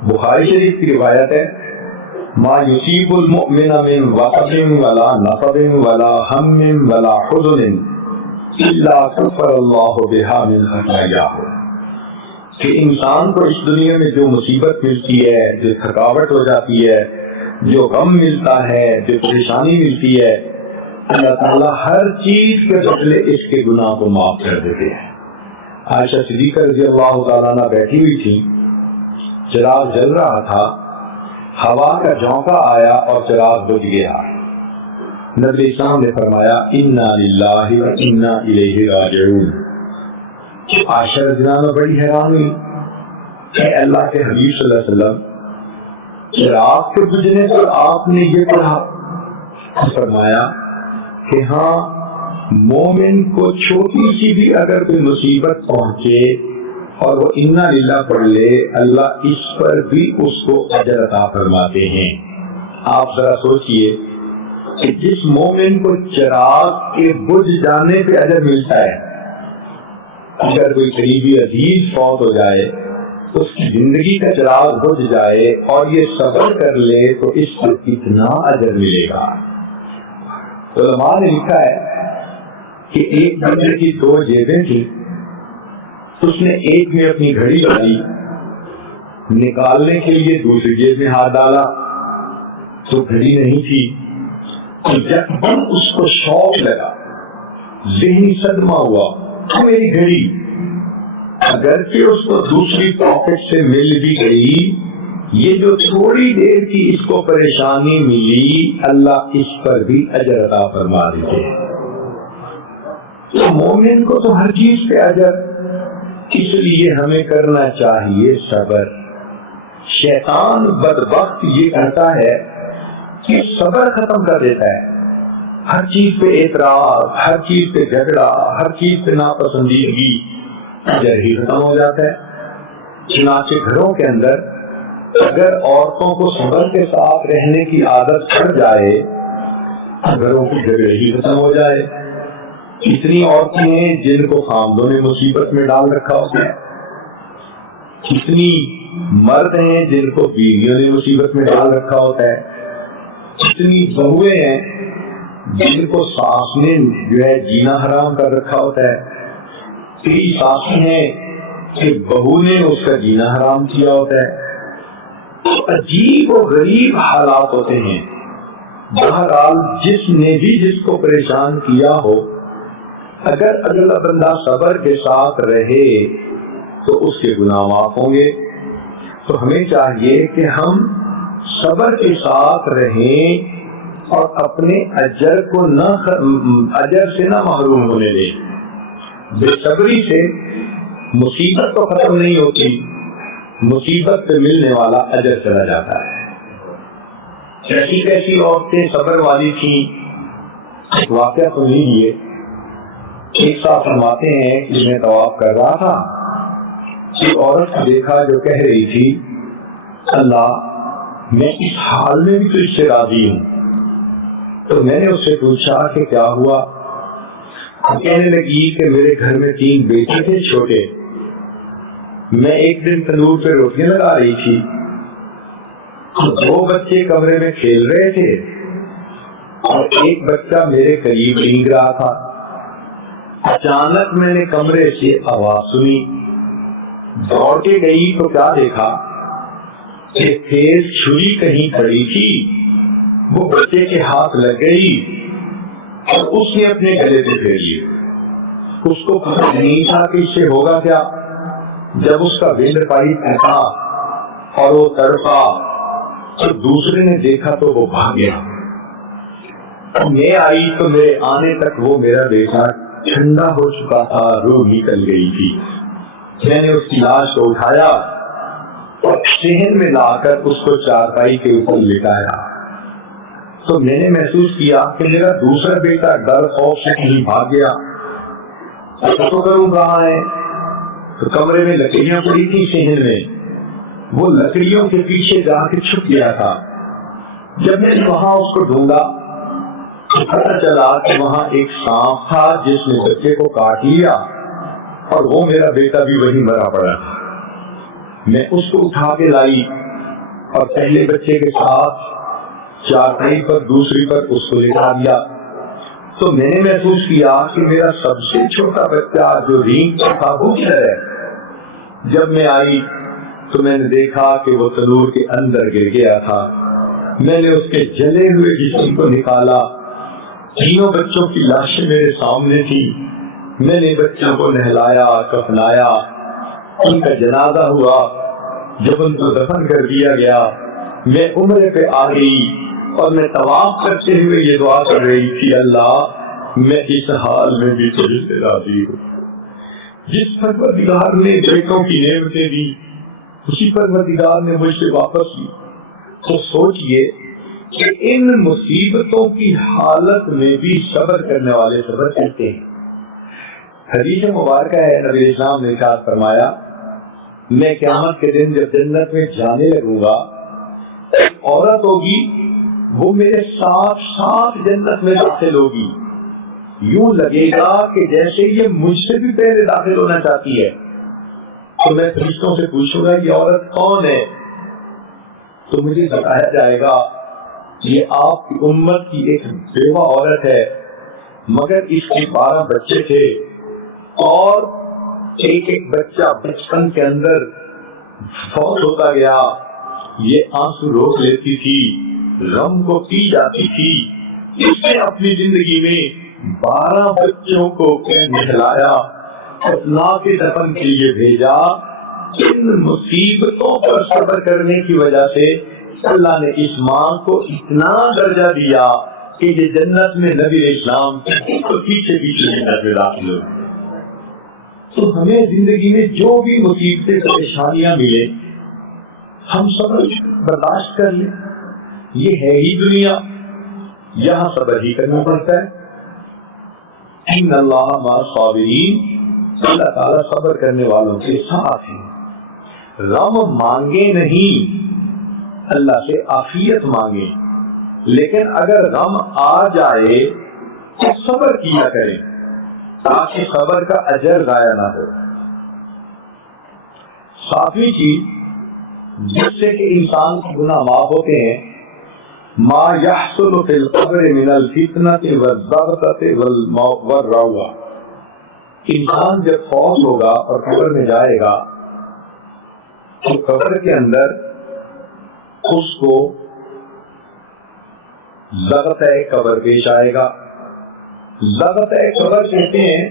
بخاری شریف کی روایت ہے، ما یصیب المؤمن من وصب ولا نصب ولا ہم ولا حزن الا کفر اللہ بها من خطایاہ، کہ انسان کو اس دنیا میں جو مصیبت ملتی ہے، جو تھکاوٹ ہو جاتی ہے، جو غم ملتا ہے، جو پریشانی ملتی ہے، اللہ تعالیٰ ہر چیز کے بدلے اس کے گناہ کو معاف کر دیتے ہیں۔ عائشہ صدیقہ رضی اللہ تعالیٰ عنہ بیٹھی ہوئی تھی، چراغ جل رہا تھا، ہوا کا جھونکا آیا اور چراغ بجھ گیا۔ نبی اسلام نے فرمایا انا للہ و انا الیہ راجعون۔ عائشہ رضی اللہ عنہ بڑی حیران ہوئی کہ اللہ کے حبیب صلی اللہ علیہ وسلم چراغ کے بجھنے پر آپ نے یہ پڑھا؟ فرمایا کہ ہاں، مومن کو چھوٹی سی بھی اگر کوئی مصیبت پہنچے اور وہ انا للہ پڑھ لے، اللہ اس پر بھی اس کو اجر عطا فرماتے ہیں۔ آپ ذرا سوچئے کہ جس مومن کو چراغ کے بجھ جانے پہ اجر ملتا ہے، اگر کوئی قریبی عزیز فوت ہو جائے، اس کی زندگی کا چراغ بجھ جائے اور یہ صبر کر لے تو اس پر کتنا اجر ملے گا۔ علماء نے لکھا ہے کہ ایک بندے کی دو جیبیں تھیں، اس نے ایک میں اپنی گھڑی ڈالی، نکالنے کے لیے دوسری جیب میں ہاتھ ڈالا تو گھڑی نہیں تھی۔ جب اس کو شوق لگا، ذہنی صدمہ ہوا، تو میری گھڑی، اگرچہ اس کو دوسری پاکٹ سے مل بھی گئی، یہ جو تھوڑی دیر کی اس کو پریشانی ملی، اللہ اس پر بھی اجر عطا فرما دیتے ہیں۔ تو مومن کو تو ہر چیز پہ اجر، اس لیے ہمیں کرنا چاہیے صبر۔ شیطان بدبخت یہ کہتا ہے کہ صبر ختم کر دیتا ہے، ہر چیز پہ اعتراض، ہر چیز پہ جھگڑا، ہر چیز پہ ناپسندیدگی، اجر ہی ختم ہو جاتا ہے۔ چنانچہ گھروں کے اندر اگر عورتوں کو صبر کے ساتھ رہنے کی عادت پڑ جائے، گھروں کی جھگڑے ہی ختم ہو جائے۔ کتنی عورتیں ہیں جن کو خامدوں نے مصیبت میں ڈال رکھا ہوتا ہے، کتنی مرد ہیں جن کو بیویوں نے مصیبت میں ڈال رکھا ہوتا ہے، کتنی بہویں ہیں جن کو ساس نے جو ہے جینا حرام کر رکھا ہوتا ہے، کئی ساسیں ہیں کہ بہو نے اس کا جینا حرام کیا ہوتا ہے۔ عجیب و غریب حالات ہوتے ہیں۔ بہرحال جس نے بھی جس کو پریشان کیا ہو، اگر اگلا بندہ صبر کے ساتھ رہے تو اس کے گناہ معاف ہوں گے۔ تو ہمیں چاہیے کہ ہم صبر کے ساتھ رہیں اور اپنے اجر کو اجر سے نہ محروم ہونے دیں۔ بے صبری سے مصیبت تو ختم نہیں ہوتی، مصیبت پہ ملنے والا اجر چلا جاتا ہے۔ کیسی کیسی عورتیں صبر والی تھیں، ایک واقعہ سن لیجیے۔ ایک صاحب فرماتے ہیں کہ میں طواف کر رہا تھا، ایک عورت کو دیکھا جو کہہ رہی تھی اللہ میں اس حال میں بھی تو اس سے راضی ہوں. تو میں نے اس سے پوچھا کہ کیا ہوا؟ کہنے لگی کہ میرے گھر میں 3 بیٹے تھے چھوٹے. میں ایک دن تندور پہ روٹیاں لگا رہی تھی، 2 بچے کمرے میں کھیل رہے تھے اور ایک بچہ میرے قریب رینگ رہا تھا. اچانک میں نے کمرے سے آواز سنی، دوڑ کے گئی تو کیا دیکھا کہ تیز چھری کہیں پڑی تھی، وہ بچے کے ہاتھ لگ گئی اور اس نے اپنے گلے پہ پھیر لی. اس کو پتہ نہیں تھا کہ اس سے ہوگا کیا. جب اس کا ونڈ پائپ پھٹا اور وہ تڑپا تو دوسرے نے دیکھا تو وہ بھاگ گیا. میں آئی تو میرے آنے تک وہ میرا بیٹا ٹھنڈا ہو چکا تھا، روح نکل گئی تھی. میں نے اس کی لاش کو اٹھایا اور صحن میں لا کر اس کو چارپائی کے اوپر لٹایا تو میں نے محسوس کیا کہ میرا دوسرا بیٹا ڈر خوف سے کہیں بھاگ گیا. تو کروں کہاں ہے؟ تو کمرے میں لکڑیاں پڑی تھی صحن میں، وہ لکڑیوں کے پیچھے جا کے چھپ گیا تھا. جب میں نے وہاں اس کو ڈھونڈا تو پتہ چلا کہ وہاں ایک سانپ تھا جس نے بچے کو کاٹ لیا اور وہ میرا بیٹا بھی وہیں مرا پڑا تھا. میں اس کو اٹھا کے لائی اور پہلے بچے کے ساتھ چارپائی پر دوسری پر اس کو لٹا دیا. تو میں نے محسوس کیا کہ میرا سب سے چھوٹا بچہ جو رینگ پر تھا وہ کدھر ہے. جب میں آئی تو میں نے دیکھا کہ وہ تنور کے اندر گر گیا تھا. میں نے اس کے جلے ہوئے جسم کو نکالا. 3 بچوں کی لاشیں میرے سامنے تھی. میں نے بچوں کو نہلایا، کفنایا، ان کا جنازہ ہوا. جب ان کو دفن کر دیا گیا میں عمرے پہ آ گئی اور میں طواف کرتے ہوئے یہ دعا کر رہی تھی، اللہ میں اس حال میں بھی تجھ سے راضی ہوں. جس پروردگار نے بیٹوں کی نعمتیں دی اسی پروردگار نے مجھ سے واپس لی. تو سوچئے کہ ان مصیبتوں کی حالت میں بھی صبر کرنے والے صبر کرتے ہیں. حدیث مبارکہ ہے، نبی اسلام نے ارشاد فرمایا میں قیامت کے دن جب جنت میں جانے لگوں گا ایک عورت ہوگی وہ میرے ساتھ ساتھ جنت میں داخل ہوگی. یوں لگے گا کہ جیسے یہ مجھ سے بھی پہلے داخل ہونا چاہتی ہے. تو میں فرشتوں سے پوچھوں گا یہ عورت کون ہے؟ تو مجھے بتایا جائے گا یہ آپ کی امت کی ایک بیوہ عورت ہے، مگر اس کے 12 بچے تھے اور ایک بچہ بچپن کے اندر فوت ہوتا گیا. یہ آنسو روک لیتی تھی، غم کو پی جاتی تھی. اس نے اپنی زندگی میں 12 بچوں کو نہلایا، اپنا کے دفن کے لیے بھیجا. ان مصیبتوں پر صبر کرنے کی وجہ سے اللہ نے اس ماں کو اتنا درجہ دیا کہ یہ جنت میں نبی اسلام کو پیچھے جنت میں داخل ہو. تو ہمیں زندگی میں جو بھی مصیبتیں پریشانیاں ملے ہم صبر برداشت کر لیں. یہ ہے ہی دنیا، یہاں صبر ہی کرنا پڑتا ہے. ان اللہ مع الصابرین، اللہ تعالیٰ صبر کرنے والوں کے ساتھ ہیں. غم مانگے نہیں، اللہ سے عافیت مانگے. لیکن اگر غم آ جائے تو صبر کیا کریں تاکہ صبر کا اجر ضائع نہ ہو. 7ویں چیز جس سے کہ انسان کے گناہ معاف ہوتے ہیں، ما يحصل في القبر من الفتنة والضغطة والروعة. انسان جب فوت ہوگا اور قبر میں جائے گا تو قبر کے اندر اس کو ضغط قبر پیش آئے گا. ضغط قبر کہتے ہیں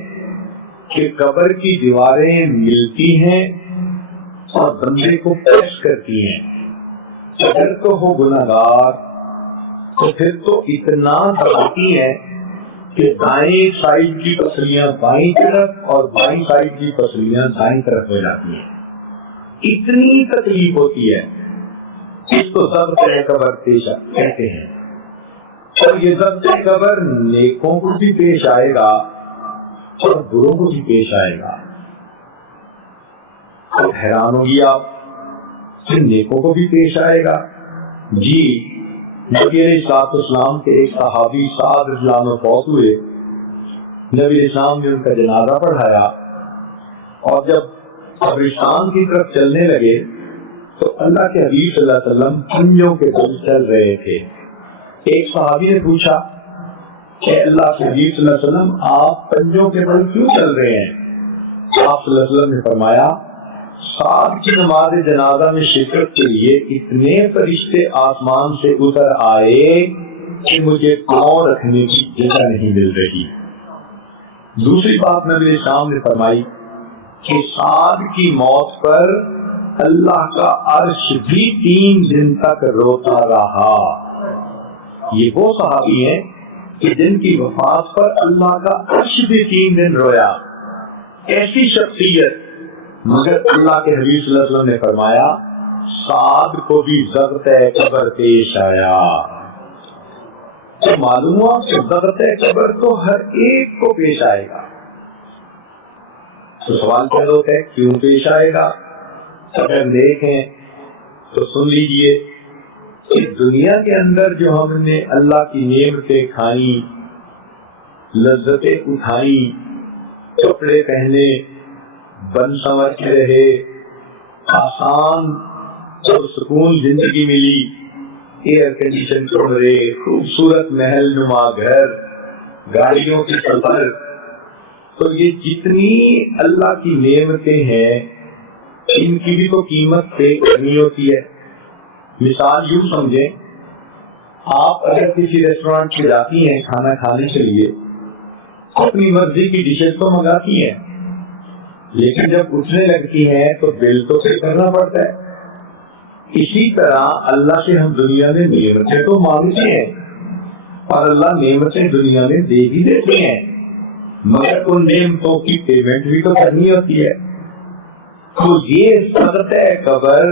کہ قبر کی دیواریں ملتی ہیں اور بندے کو پیش کرتی ہیں. اگر تو ہو گناہگار تو پھر تو اتنا دباتی ہیں کہ دائیں سائڈ کی پسلیاں بائیں طرف اور بائیں سائڈ کی پسلیاں دائیں طرف ہو جاتی ہیں. اتنی تکلیف ہوتی ہے. اس کو ضبط قبر پیش کہتے ہیں. اور یہ ضبط قبر نیکوں کو بھی پیش آئے گا اور بروں کو بھی پیش آئے گا. اور حیران ہوگی آپ نیکوں کو بھی پیش آئے گا. جی نبی علیہ السلام کے ایک صحابی سعد رضی اللہ عنہ فوت ہوئے. نبی علیہ السلام نے ان کا جنازہ پڑھایا اور جب قبرستان کی طرف چلنے لگے تو اللہ کے حبیب صلی اللہ علیہ وسلم پنجوں کے بل چل رہے تھے. ایک صحابی نے پوچھا کہ اللہ کے حبیب صلی اللہ علیہ وسلم آپ پنجوں کے بل کیوں چل رہے ہیں؟ آپ صلی اللہ علیہ وسلم نے فرمایا سعد کی نماز جنازہ میں شرکت کے لیے اتنے فرشتے آسمان سے اتر آئے کہ مجھے پاؤں رکھنے کی جگہ نہیں مل رہی. دوسری بات نبی علیہ السلام نے فرمائی کہ سعد کی موت پر اللہ کا عرش بھی 3 دن تک روتا رہا. یہ وہ صحابی ہیں کہ جن کی وفات پر اللہ کا عرش بھی 3 دن رویا. ایسی شخصیت، مگر اللہ کے حبیب صلی اللہ علیہ وسلم نے فرمایا سعد کو بھی ضرورت قبر پیش آیا. تو معلوم ہوا کہ ضرورت قبر تو ہر ایک کو پیش آئے گا. تو سوال پیدا ہوتا ہے کیوں پیش آئے گا؟ اگر دیکھیں تو سن لیجئے کہ دنیا کے اندر جو ہم نے اللہ کی نعمتیں کھائیں، لذتیں اٹھائیں، کپڑے پہنے، بن سنور کے رہے، آسان اور سکون زندگی ملی، ایئر کنڈیشن کمرے، خوبصورت محل نما گھر، گاڑیوں کے سفر، تو یہ جتنی اللہ کی نعمتیں ہیں ان کی بھی تو قیمت پے کرنی ہوتی ہے. مثال یوں سمجھیں، آپ اگر کسی ریسٹورینٹ پہ جاتی ہیں کھانا کھانے کے لیے، اپنی مرضی کی ڈشز تو منگاتی ہیں، لیکن جب اٹھنے لگتی ہیں تو بل تو پے کرنا پڑتا ہے. اسی طرح اللہ سے ہم دنیا میں نعمتیں تو مانگتے ہیں اور اللہ نعمتیں دنیا میں دے بھی دیتے ہیں، مگر ان نعمتوں کی پیمنٹ بھی تو کرنی ہوتی ہے. تو یہ ضرورت قبر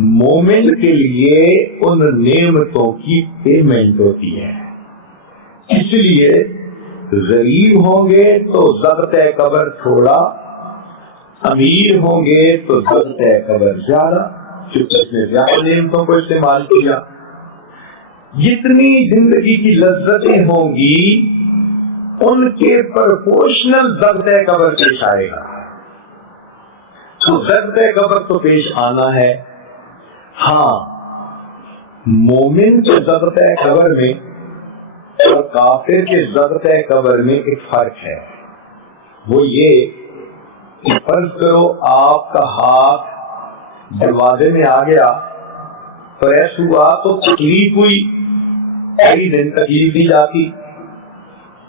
مومن کے لیے ان نعمتوں کی پیمنٹ ہوتی ہے. اس لیے غریب ہوں گے تو ضرورت قبر تھوڑا، امیر ہوں گے تو ضرورت قبر زیادہ، کیونکہ اس نے زیادہ نعمتوں کو استعمال کیا. جتنی زندگی کی لذتیں ہوں گی ان کے پرپورشنل ضرورت قبر پیش آئے گا. تو ضرورت قبر تو پیش آنا ہے. ہاں، مومن کے ضرورت قبر میں اور کافر کے ضرورت قبر میں ایک فرق ہے. وہ یہ کہ فرض کرو آپ کا ہاتھ دروازے میں آ گیا، پریس ہوا تو تکلیف ہوئی، کئی دن تکلیف دی جاتی،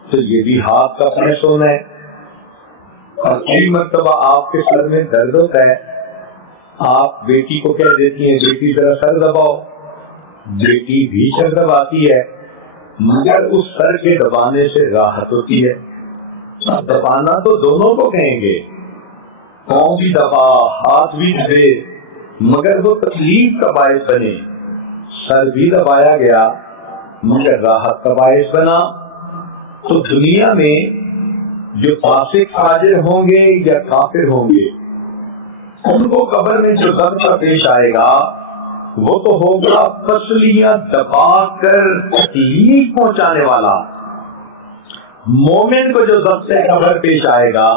تو یہ بھی ہاتھ کا پریس ہونا ہے. اور کئی مرتبہ آپ کے سر میں درد ہوتا ہے، آپ بیٹی کو کہہ دیتی ہیں بیٹی ذرا سر دباؤ، بیٹی بھی سر دباتی ہے، مگر اس سر کے دبانے سے راحت ہوتی ہے. دبانا تو دونوں کو کہیں گے، پاؤں بھی دبا، ہاتھ بھی دبے، مگر وہ تکلیف کا باعث بنے. سر بھی دبایا گیا مگر راحت کا باعث بنا. تو دنیا میں جو فاسق فاجر ہوں گے یا کافر ہوں گے، ان کو قبر میں جو ضرورت پیش آئے گا وہ تو ہوگا پسلیاں دبا کر تکلیف پہنچانے والا. مومن کو جو ضرورت قبر پیش آئے گا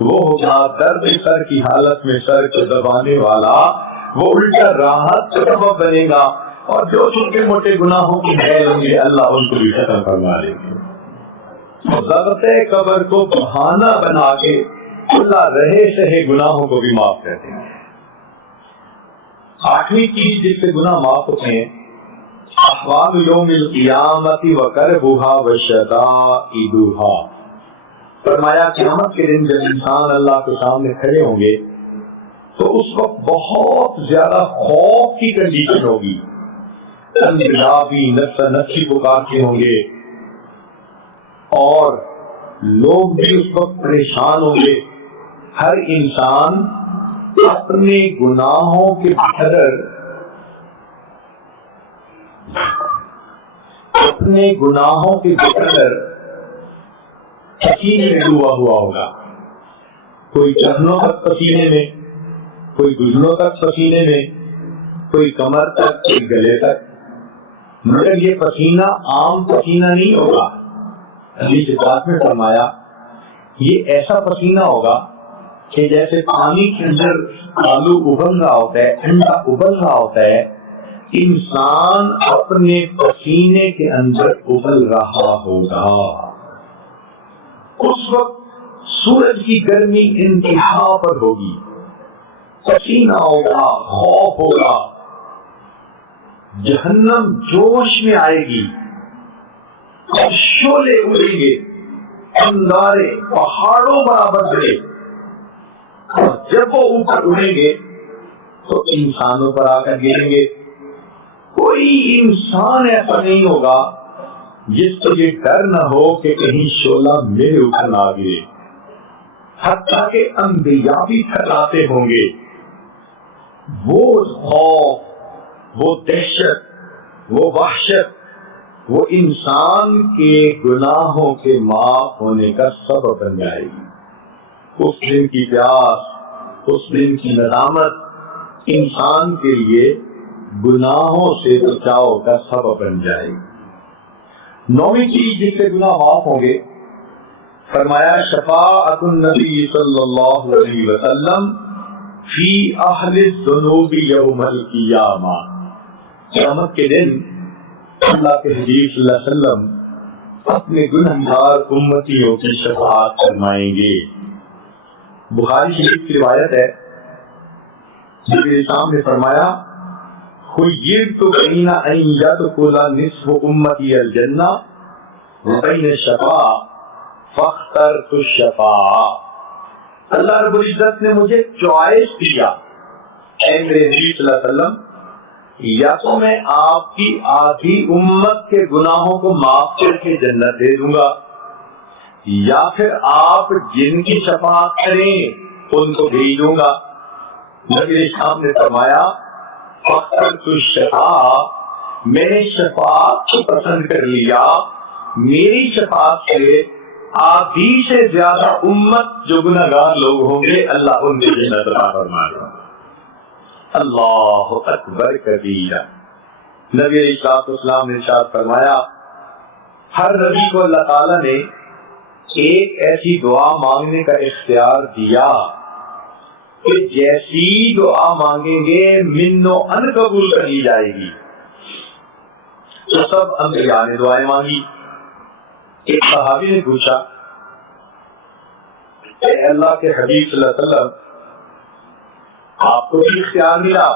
وہ ہوگا درد سر کی حالت میں سر کو دبانے والا، وہ الٹا راحت کا سبب بنے گا. اور جو چھوٹے موٹے گناہوں کی حیل ہوں گے اللہ ان کو بھی ختم فرما لیں گے. ضرورت قبر کو بہانہ بنا کے اللہ رہے سہے گناہوں کو بھی معاف کر دیں گے. 8ویں چیز جس سے گناہ معاف ہوتے ہیں، احوال یوم القیامت وکربھا وشدائدھا. فرمایا قیامت کے دن جب انسان اللہ کے سامنے کھڑے ہوں گے تو اس وقت بہت زیادہ خوف کی کنڈیشن ہوگی. انبیاء بھی نفس نفسی پکارتے ہوں گے اور لوگ بھی اس وقت پریشان ہوں گے. ہر انسان اپنے گناہوں کے قدر پسینے میں ڈوبا ہوا ہوگا. کوئی چہنوں تک پسینے میں، کوئی گزنوں تک پسینے میں، کوئی کمر تک، کوئی گلے تک، مگر یہ پسینہ عام پسینہ نہیں ہوگا۔ حدیث پاک میں فرمایا یہ ایسا پسینہ ہوگا کہ جیسے پانی کے اندر آلو ابل رہا ہوتا ہے، انڈا ابل رہا ہوتا ہے، انسان اپنے پسینے کے اندر ابل رہا ہوگا۔ اس وقت سورج کی گرمی انتہا پر ہوگی، پسینہ ہوگا، خوف ہوگا، جہنم جوش میں آئے گی، اور شعلے اڑیں گے، انگارے پہاڑوں برابر گرے، اور جب وہ اوپر اڑیں گے تو انسانوں پر آ کر گریں گے۔ کوئی انسان ایسا نہیں ہوگا جس کو یہ ڈر نہ ہو کہ کہیں شعلہ میرے اوپر نہ گرے، حتیٰ کہ انبیاء بھی پھیلاتے ہوں گے۔ وہ خوف، وہ دہشت، وہ وحشت، وہ انسان کے گناہوں کے معاف ہونے کا سبب بن جائے گی۔ اس دن کی پیاس، اس دن کی ندامت انسان کے لیے گناہوں سے بچاؤ کا سبب بن جائے گی۔ نویں چیز جس سے گناہ معاف ہوں گے، فرمایا شفاعت النبی صلی اللہ علیہ وسلم فی اہل الذنوب یوم القیامہ۔ قیامت کے دن اللہ کے حبیب صلی اللہ علیہ وسلم اپنے گنہگار امتیوں کی شفاعت فرمائیں گے۔ بخاری شریف کی روایت ہے، نبی اسلام نے فرمایا خیرت بین ان یدخل نصف امتی الجنہ وبین الشفاعہ فاخترت الشفاعہ۔ اللہ رب العزت نے مجھے چوائس دیا، اے میرے نبی صلی اللہ علیہ وسلم، یا تو میں آپ کی آدھی امت کے گناہوں کو معاف کر کے جنت دے دوں گا، یا پھر آپ جن کی شفاعت کریں ان کو بھیج دوں گا۔ نبی اسلام نے فرمایا فاخترت الشفاعہ، میں نے شفاعت کو پسند کر لیا، میری شفاعت سے آدھی سے زیادہ امت جو گناہگار لوگ ہوں گے اللہ ان کی جنت عطا فرمائے گا۔ اللہ اکبر کبیرہ۔ نبی علیہ السلام نے ارشاد فرمایا ہر نبی کو اللہ تعالیٰ نے ایک ایسی دعا مانگنے کا اختیار دیا کہ جیسی دعا مانگیں گے من و ان قبول کر لی جائے گی۔ تو سب انبیاء نے دعائیں مانگی۔ ایک صحابی نے پوچھا کہ اللہ کے حبیب صلی اللہ علیہ وسلم آپ کو بھی اختیار ملا؟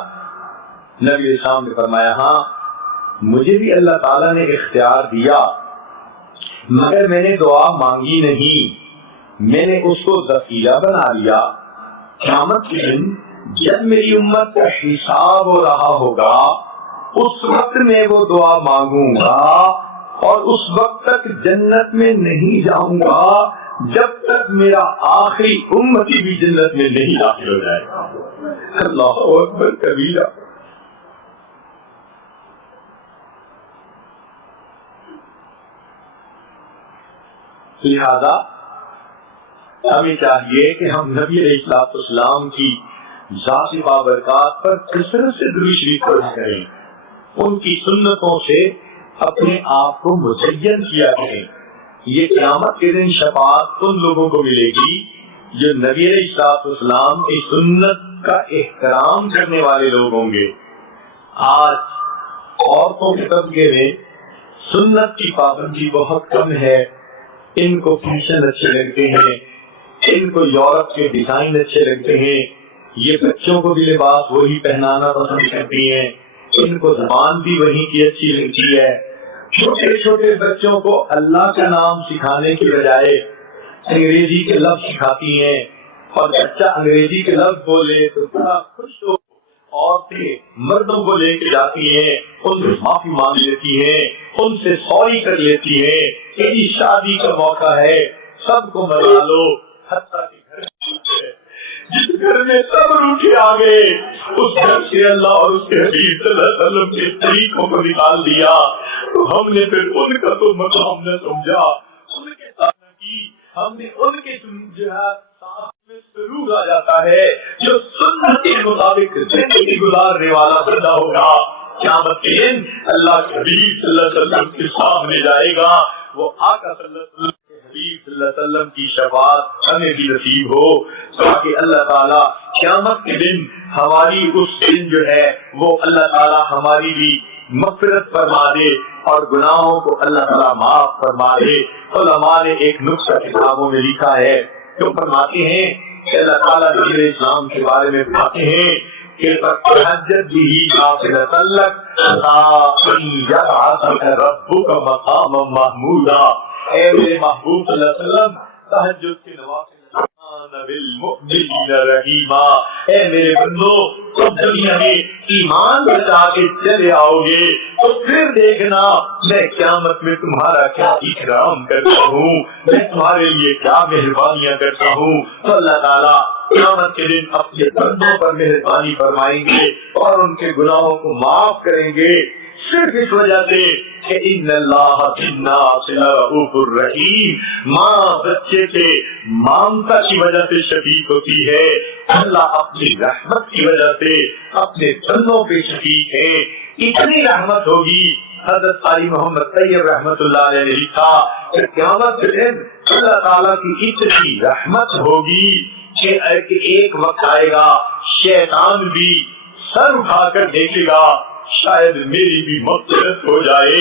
نبی اسلام نے فرمایا ہاں مجھے بھی اللہ تعالیٰ نے اختیار دیا، مگر میں نے دعا مانگی نہیں، میں نے اس کو ذخیرہ بنا لیا۔ قیامت کے دن جب میری امت کا حساب ہو رہا ہوگا اس وقت میں وہ دعا مانگوں گا، اور اس وقت تک جنت میں نہیں جاؤں گا جب تک میرا آخری امتی بھی جنت میں نہیں داخل ہو جائے گا۔ اللہ اکبر کبیرہ۔ لہذا ہمیں چاہیے کہ ہم نبی علیہ السلام کی ذاتی بابرکات پر کثرت سے درود شریف پڑھا کریں، ان کی سنتوں سے اپنے آپ کو مزین کیا کریں۔ یہ قیامت کے دن شفاعت ان لوگوں کو ملے گی جو نبی علیہ السلام کی سنت کا احترام کرنے والے لوگ ہوں گے۔ آج عورتوں کے طبقے میں سنت کی پابندی بہت کم ہے، ان کو فیشن اچھے لگتے ہیں، ان کو یورپ کے ڈیزائن اچھے لگتے ہیں، یہ بچوں کو بھی لباس وہی پہنانا پسند کرتی ہیں، ان کو زبان بھی وہی کی اچھی لگتی ہے۔ چھوٹے چھوٹے بچوں کو اللہ کا نام سکھانے کی بجائے انگریزی کے لفظ سکھاتی ہیں، اور بچہ انگریزی کے لفظ بولے تو بڑا خوش ہو، عورتیں مردوں کو لے کے جاتی ہیں، ان سے معافی مانگ لیتی ہیں، ان سے سوری کر لیتی ہیں کہ یہ شادی کا موقع ہے سب کو منا لو۔ حتیٰ کہ جس گھر میں سب روٹے آ گئے اس گھر سے اللہ اور اس کے حبیب صلی اللہ علیہ وسلم کے طریقوں کو نکال دیا، تو ہم نے پھر ان کا تو مقام نہ سمجھا، ان کے ساتھ نہ کی، ہم نے ان کے جو ہے ضرور آ جاتا ہے جو سنت کے مطابق زندگی گزارنے والا بندہ ہوگا قیامت کے دن اللہ کے حبیب صلی اللہ علیہ وسلم کے سامنے جائے گا. وہ آقا صلی اللہ علیہ وسلم کے حبیب صلی اللہ علیہ وسلم کی شفاعت ہمیں بھی نصیب ہو تاکہ اللہ تعالیٰ قیامت کے دن ہماری اس دن جو ہے وہ اللہ تعالیٰ ہماری بھی مغفرت فرما دے اور گناہوں کو اللہ تعالیٰ معاف فرما دے. علماء نے ایک نسخہ کتابوں میں لکھا ہے جو فرماتے ہیں کہ اللہ تعالیٰ نبی اسلام کے بارے میں فرماتے ہیں کہ تہجد بھی نافلۃ لک حتی یبعثک ربک مقاما محمودا. اے میرے محبوب صلی اللہ علیہ وسلم تہجد کے نوافل بالمؤمنین رحیما. اے میرے بندو تم دنیا میں ایمان بچا کے چلے آؤ گے تو پھر دیکھنا میں قیامت میں تمہارا کیا اکرام کرتا ہوں, میں تمہارے لیے کیا مہربانیاں کرتا ہوں. تو اللہ تعالیٰ قیامت کے دن اپنے بندوں پر مہربانی فرمائیں گے اور ان کے گناہوں کو معاف کریں گے صرف اس وجہ سے کہ ان اللہ بالناس لرؤوف الرحیم. ماں بچے سے مامتا کی وجہ سے شفیق ہوتی ہے, اللہ اپنی رحمت کی وجہ سے اپنے بندوں پہ شفیق ہے. اتنی رحمت ہوگی, حضرت قاری محمد طیب رحمت اللہ علیہ نے لکھا کہ قیامت کے دن اللہ تعالیٰ کی اتنی رحمت ہوگی کہ ایک وقت آئے گا شیطان بھی سر اٹھا کر دیکھے گا شاید میری بھی مغفرت ہو جائے.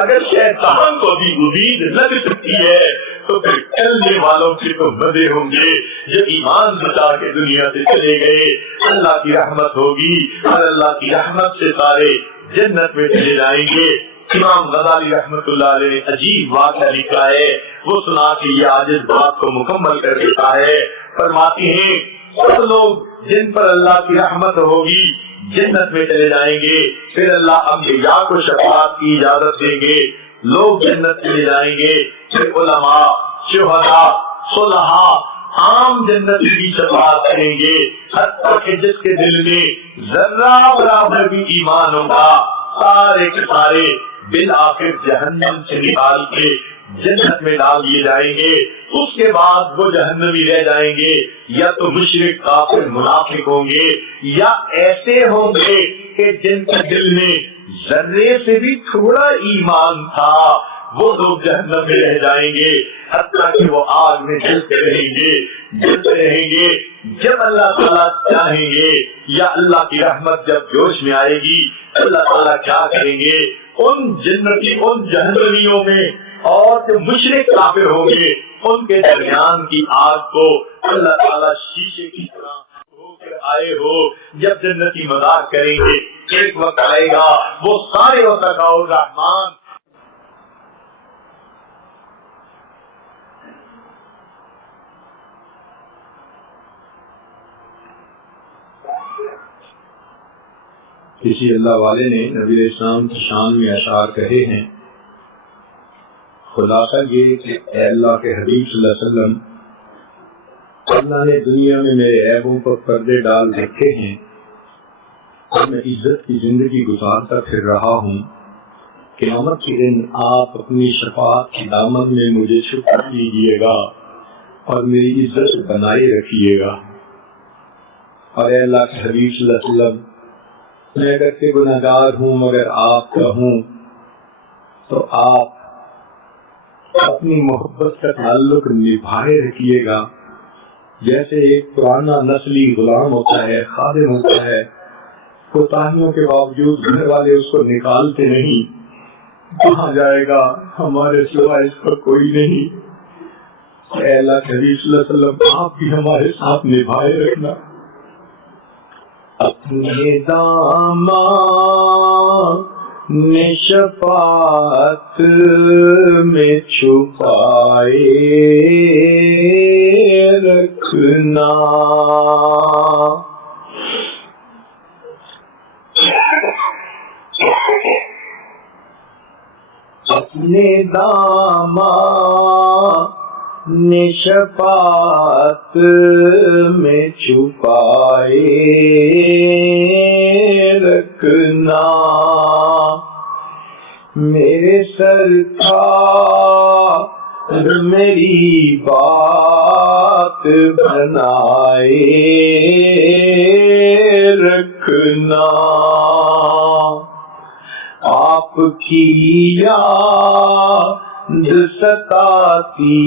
اگر شیطان کو بھی امید لگ سکتی ہے تو پھر چلنے والوں کے تو مزے ہوں گے جو ایمان بچا کے دنیا سے چلے گئے. اللہ کی رحمت ہوگی اور اللہ کی رحمت سے سارے جنت میں چلے جائیں گے. امام غزالی رحمت اللہ علیہ نے عجیب واقعہ لکھا ہے, وہ سنا کے یہ عاجز بات کو مکمل کر دیتا ہے. فرماتے ہیں وہ لوگ جن پر اللہ کی رحمت ہوگی جنت میں چلے جائیں گے, پھر اللہ انبیاء کو شفاعت کی اجازت دیں گے, لوگ جنت چلے جائیں گے, پھر علماء, شہداء, صلحاء عام جنت کی شفاعت کریں گے. حتیٰ کہ جس کے دل میں ذرہ برابر بھی ایمان ہوگا سارے کے سارے بالآخر جہنم سے نکال کے جنت میں ڈال دیے جائیں گے. اس کے بعد وہ جہنمی رہ جائیں گے, یا تو مشرک کافر منافق ہوں گے یا ایسے ہوں گے کہ جن کے دل میں ذرے سے بھی تھوڑا ایمان تھا, وہ لوگ جہنم میں رہ جائیں گے. حتیٰ کہ وہ آگ میں جلتے رہیں گے جلتے رہیں گے. جب اللہ تعالیٰ چاہیں گے یا اللہ کی رحمت جب جوش میں آئے گی اللہ تعالیٰ کیا کریں گے, ان جنتی ان جہنمیوں میں اور جو مشرک کافر ہوں گے ان کے درمیان کی آگ کو اللہ تعالیٰ شیشے کی طرح ہو کر آئے ہو جب جنتی مذاق کریں گے. ایک وقت آئے گا وہ سارے وتقاء الرحمان کسی اللہ والے نے نبی اسلام کی شان میں اشعار کہے ہیں. خلاصہ یہ کہ اے اللہ کے حبیب صلی اللہ علیہ وسلم, اللہ نے دنیا میں میرے عیبوں پر پردے ڈال رکھے ہیں اور میں عزت کی زندگی گزارتا پھر رہا ہوں. قیامت کے دن آپ اپنی شفاعت کی دامن میں مجھے چھپا لیجیے گا اور میری عزت بنائے رکھیے گا. اور اے اللہ کے حبیب صلی اللہ علیہ وسلم, میں اگر کہ گناہگار ہوں مگر آپ کا ہوں تو آپ اپنی محبت کا تعلق نبھائے رکھیے گا. جیسے ایک پرانا نسلی غلام ہوتا ہے, خادم ہوتا ہے, کوتاہیوں کے باوجود گھر والے اس کو نکالتے نہیں, کہاں جائے گا ہمارے سوا اس کا کوئی نہیں. اے اللہ کے حبیب صلی اللہ علیہ وسلم, آپ بھی ہمارے ساتھ نبھائے رکھنا. اپنے دامن شفاعت میں چھپائے رکھنا. اپنے دامن شفاعت میں چھپائے رکھنا. میرے سر کا میری بات بنائے رکھنا، آپ کی یاد ستاتی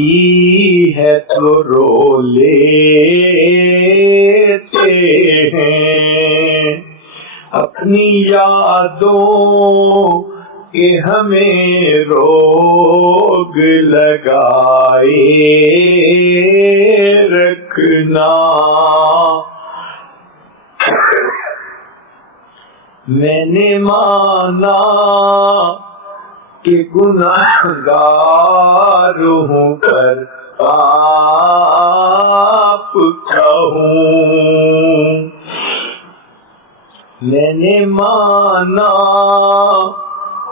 ہے تو رو لیتے ہیں، اپنی یادوں کہ ہمیں روگ لگائے رکھنا، میں نے مانا کہ گناہگار ہوں پر آپ کا ہوں، میں نے مانا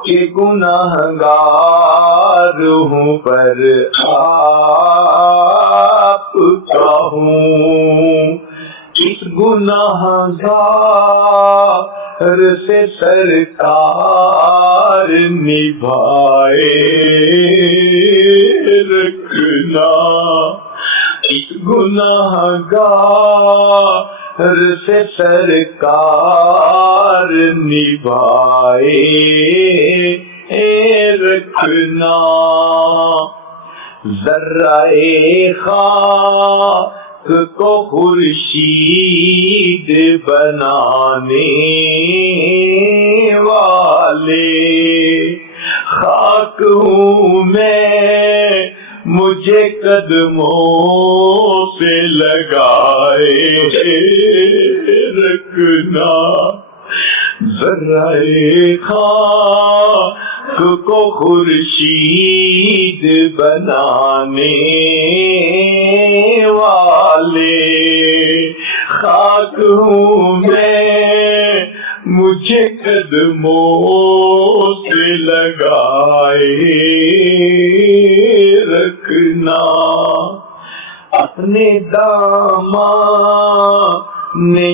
کہ گناہگار ہوں پر آپ کا ہوں، اس گناہگار سے سرکار نبھائے رکھنا، اس گناہگار سے سرکار نبھائے رکھنا، ذرہ خاک کو خورشید بنانے والے، خاک ہوں میں مجھے قدموں سے لگائے رکھنا، ذرہ خاک کو خورشید بنانے والے، خاک ہوں میں مجھے قدموں سے لگائے رکھنا، اپنے دامان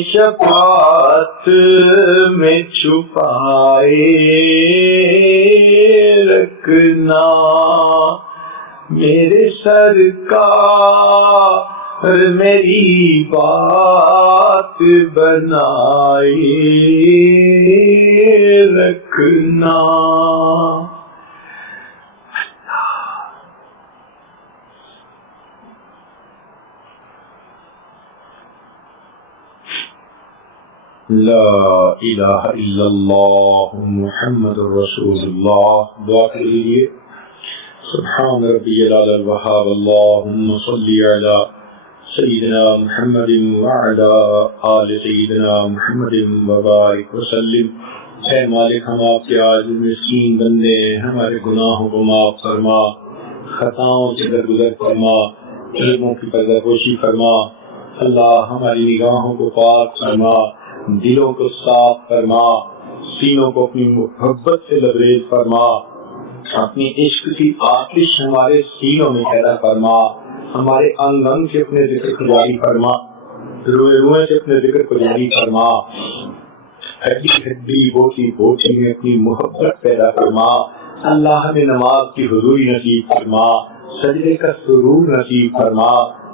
شفاعت میں چھپائے رکھنا، میرے سرکار میری بات بنائے رکھنا۔ لا الہ الا اللہ محمد رسول اللہ۔ دعا کے لیے سبحان ربی الاعلی الوہاب، اللہم صلی علی سیدنا محمد وعلی آل سیدنا محمد وبارک وسلم۔ اے مالک، ہم آپ کے عاجز مسکین بندے ہیں، ہمارے گناہوں کو معاف فرما، خطاؤں سے درگزر فرما، علموں کی پردہ پوشی فرما۔ اللہ ہماری نگاہوں کو پاک فرما، دلوں کو صاف فرما، سینوں کو اپنی محبت سے لبریز فرما، اپنی عشق کی آتش ہمارے سینوں میں پیدا فرما، ہمارے انگ انگ سے اپنے ذکر کو جاری فرما، روئے روئے سے اپنے ذکر کو جاری فرما، ہڈی ہڈی بوٹی بوٹی میں اپنی محبت پیدا فرما۔ اللہ ہمیں نماز کی حضوری نصیب فرما، سجدے کا سرور نصیب فرما،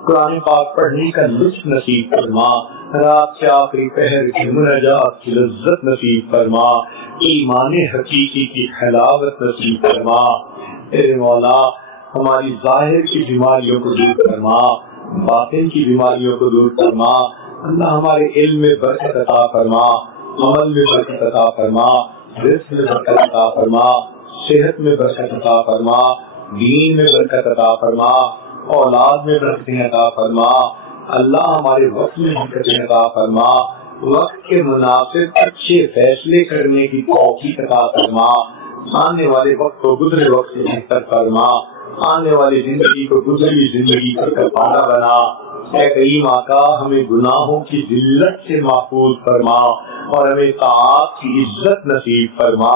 قرآن پاک پڑھنے کا لطف نصیب فرما، رات کے آخری پہر کی مناجات کی لذت نصیب فرما، ایمان حقیقی کی حلاوت نصیب فرما۔ اے مولا، ہماری ظاہر کی بیماریوں کو دور فرما، باطن کی بیماریوں کو دور فرما۔ اللہ ہمارے علم میں برکت عطا فرما، عمل میں برکت عطا فرما، رزق میں برکت عطا فرما، صحت میں برکت عطا فرما، دین میں برکت عطا فرما، اولاد میں برکتیں عطا فرما۔ اللہ ہمارے وقت میں برکتیں عطا فرما، وقت کے مناسب اچھے فیصلے کرنے کی توفیق عطا فرما، آنے والے وقت کو گزرے وقت سے بہتر فرما، آنے والی زندگی کو گزری زندگی کا کفارہ بنا۔ اے کریم آقا، ہمیں گناہوں کی ذلت سے محفوظ فرما اور ہمیں طاعات کی عزت نصیب فرما۔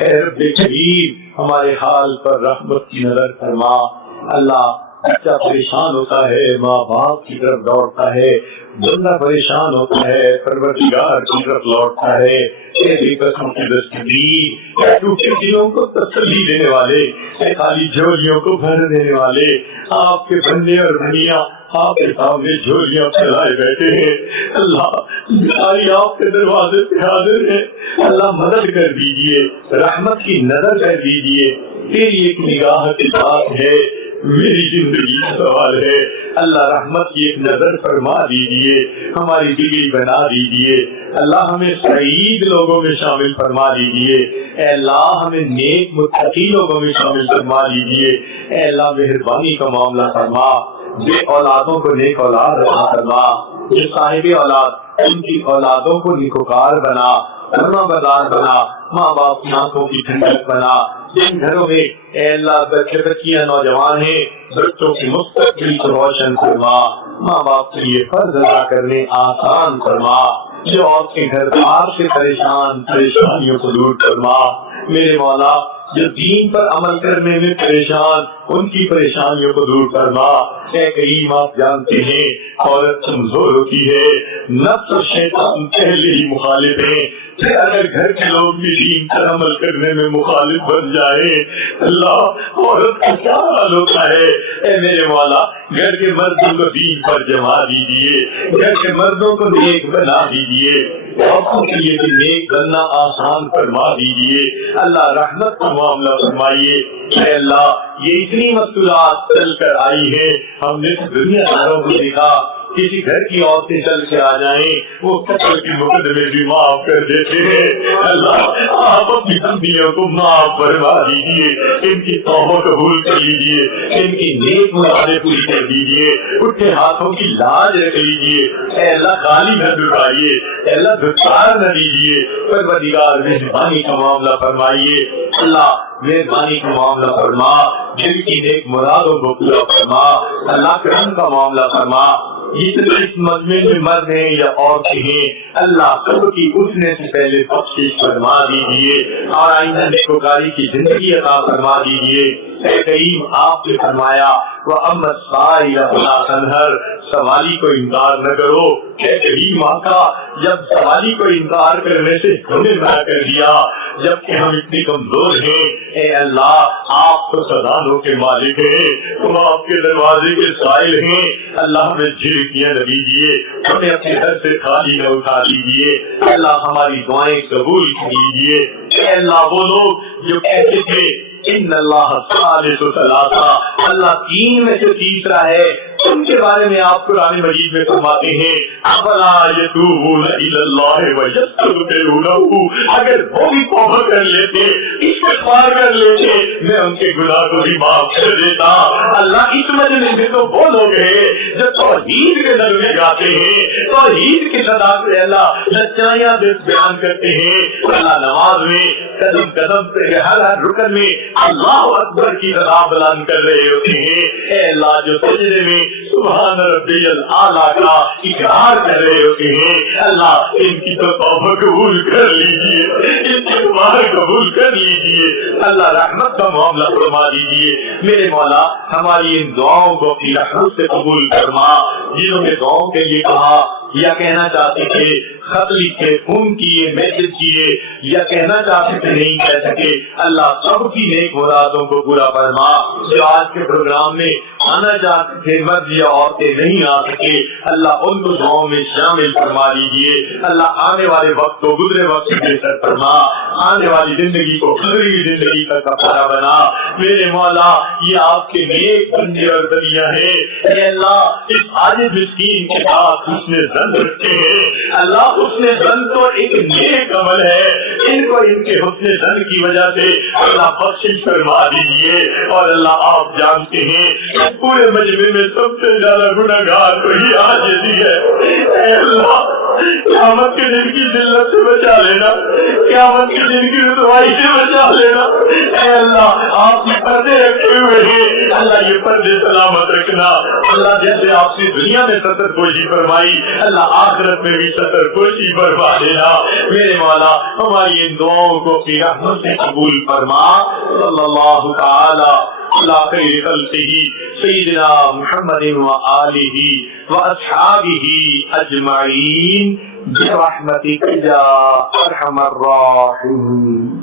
اے رب کریم، ہمارے حال پر رحمت کی نظر فرما۔ اللہ بچہ پریشان ہوتا ہے ماں باپ کی طرف دوڑتا ہے، بندہ پریشان ہوتا ہے پروردگار کی طرف لوٹتا ہے۔ تیری قسم کی دستگیر، ٹوٹے دلوں کو تسلی دینے والے، خالی جھولیوں کو بھر دینے والے آپ کے بندے اور بھنیاں آپ کے سامنے جھولیاں پھیلائے بیٹھے ہیں۔ اللہ بھائی آپ کے دروازے پہ حاضر ہے، اللہ مدد کر دیجئے، رحمت کی نظر کر دیجئے۔ تیری ایک نگاہ کی بات ہے، میری زندگی کا سوال ہے، اللہ رحمت کی ایک نظر فرما دیجئے، ہماری بگڑی بنا دیجئے۔ اللہ ہمیں سعید لوگوں میں شامل فرما دیجئے، اے اللہ ہمیں نیک متقی لوگوں میں شامل فرما دیجئے۔ اے اللہ مہربانی کا معاملہ فرما، بے اولادوں کو نیک اولاد عطا فرما، جو صاحب اولاد ان کی اولادوں کو نیکوکار بنا، فرما بردار بنا، ماں باپ کی آنکھوں کی ٹھنڈک بنا۔ جن گھروں میں اے اللہ بچے بچیاں نوجوان ہیں، بچوں کی مستقبل کو روشن فرما، ماں باپ کے لیے فرض ادا کرنے آسان فرما۔ جو آپ کے گھر بار سے پریشانیوں کو دور فرما۔ میرے مولا جو دین پر عمل کرنے میں پریشان، ان کی پریشانیوں کو دور فرما۔ اے کریم آپ جانتے ہیں عورت کمزور ہوتی ہے، نفس اور شیطان پہلے ہی مخالف ہیں، پھر اگر گھر کے لوگ بھی دین پر عمل کرنے میں مخالف بن جائے، اللہ عورت کا کیا حال ہوتا ہے۔ اے میرے مولا گھر کے مردوں کو دین پر جما دیجیے، گھر کے مردوں کو نیک بنا دیجیے، عورتوں کے لیے بھی نیک بننا آسان فرما دیجیے۔ اللہ رحمت کا معاملہ فرمائیے۔ اے اللہ یہ اتنی مصیبات چل کر آئی ہیں، ہم نے دنیا داروں کو دیکھا، کسی گھر کی عورتیں چل کے آ جائیں وہ قتل کے مقدمے بھی معاف کر دیتے ہیں۔ اللہ آپ اپنی بندیوں کو معاف فرما دیجیے، ان کی توبہ قبول کر لیجیے، ان کی نیک مرادیں پوری کر دیجیے، اٹھے ہاتھوں کی لاج رکھ لیجیے۔ اے اللہ خالی نہ دکھائیے، اے اللہ دھکار نہ دیجیے، پروردگار مہربانی کا معاملہ فرمائیے۔ اللہ مہربانی کا معاملہ فرما، دل کی نیک مرادوں کو پورا فرما۔ اللہ کرم کا معاملہ فرما۔ جتنے اس مجمع میں مرد ہیں یا عورتیں ہیں، اللہ سب کی اٹھنے سے پہلے بخشش فرما دیجیے اور آئندہ نیکوکاری کی زندگی عطا فرما دیجیے۔ اے کریم آپ نے فرمایا وَأَمَّا السَّائِلَ فَلَا تَنْهَرْ، سوالی کو انکار نہ کرو۔ اے کریم آقا جب سوالی کو انکار کرنے سے ہمیں منع کر دیا، جبکہ ہم اتنی کمزور ہیں، اے اللہ آپ تو خزانوں کے مالک ہیں، تم آپ کے دروازے کے سائل ہیں، اللہ ہمیں جھڑکیاں نہ دیجیے، ہمیں اپنے گھر سے خالی نہ اٹھا دیجیے، اللہ ہماری دعائیں قبول کیجیے۔ اے اللہ وہ لوگ جو کہتے تھے ان اللہ ثالث ثلاثہ، اللہ تین میں سے تیسرا ہے، ان کے بارے میں آپ قرآن مجید میں فرماتے ہیں افلا یتوبون الی اللہ ویستغفرونہ، اگر وہ بھی توبہ کر لیتے، استغفار کر لیتے، میں ان کے گناہ کو بھی معاف کر دیتا۔ اللہ اس مجلس میں تو وہ لوگ ہیں جو توحید کے نغمے گاتے ہیں، توحید کی صدا سے اللہ سچائیاں بیان کرتے ہیں، اللہ نماز میں قدم قدم پہ ہر رکن میں اللہ اکبر کی صدا بلند کر رہے ہوتے ہیں۔ اے اللہ جو سجدے میں سبحان ربی الاعلیٰ کا اقرار کر رہے ہوتے ہیں، اللہ ان کی تو توبہ قبول کر لیجیے، ان کی دعا قبول کر لیجیے، اللہ رحمت کا معاملہ فرما دیجیے۔ میرے مولا ہماری ان دعاؤں کو اپنی رحمت سے قبول فرما۔ جنہوں نے دعاؤں کے لیے کہا یا کہنا چاہتے تھے، خط لکھے، فون کیے، میسج کیے یا کہنا چاہتے تھے نہیں کہہ سکے، اللہ سب کی نیک مرادوں کو پورا فرما۔ جو آج کے پروگرام میں آنا چاہتے تھے مرد یا عورتیں نہیں آ سکے، اللہ ان کو دعاؤں میں شامل فرما دیجیے۔ اللہ آنے والے وقت کو گزرے وقت سے بہتر فرما، آنے والی زندگی کو گزری ہوئی زندگی کا کفارہ بنا۔ میرے مولا یہ آپ کے نیک بندے اور بندیاں ہیں، اے اللہ اس عاجز مسکین کے ساتھ اس نے زن رکھتے ہیں، اللہ اس نے زن تو ایک نیک عمل ہے، ان کو ان کے حسن زن کی وجہ سے اللہ بخشش فرما دیجیے۔ اور اللہ آپ جانتے ہیں اس پورے مجمع میں سب سے زیادہ گناہگار وہی عاجزی ہے، اے اللہ قیامت کے دن کی ذلت سے بچا لینا، قیامت کے دن کی رسوائی سے بچا لینا۔ اے اللہ آپ یہ پردے رکھے ہوئے ہیں، اللہ یہ پردے سلامت رکھنا۔ اللہ جیسے آپ نے دنیا میں ستر کوشی فرمائی، اللہ آخرت میں بھی ستر کوشی فرما دینا۔ میرے مولا ہماری ان دعاؤں کو اپنی رحمت سے قبول فرما۔ صلی اللہ تعالی على خير خلقه سيدنا محمد وآله وأصحابه أجمعين برحمتك يا أرحم الراحمين.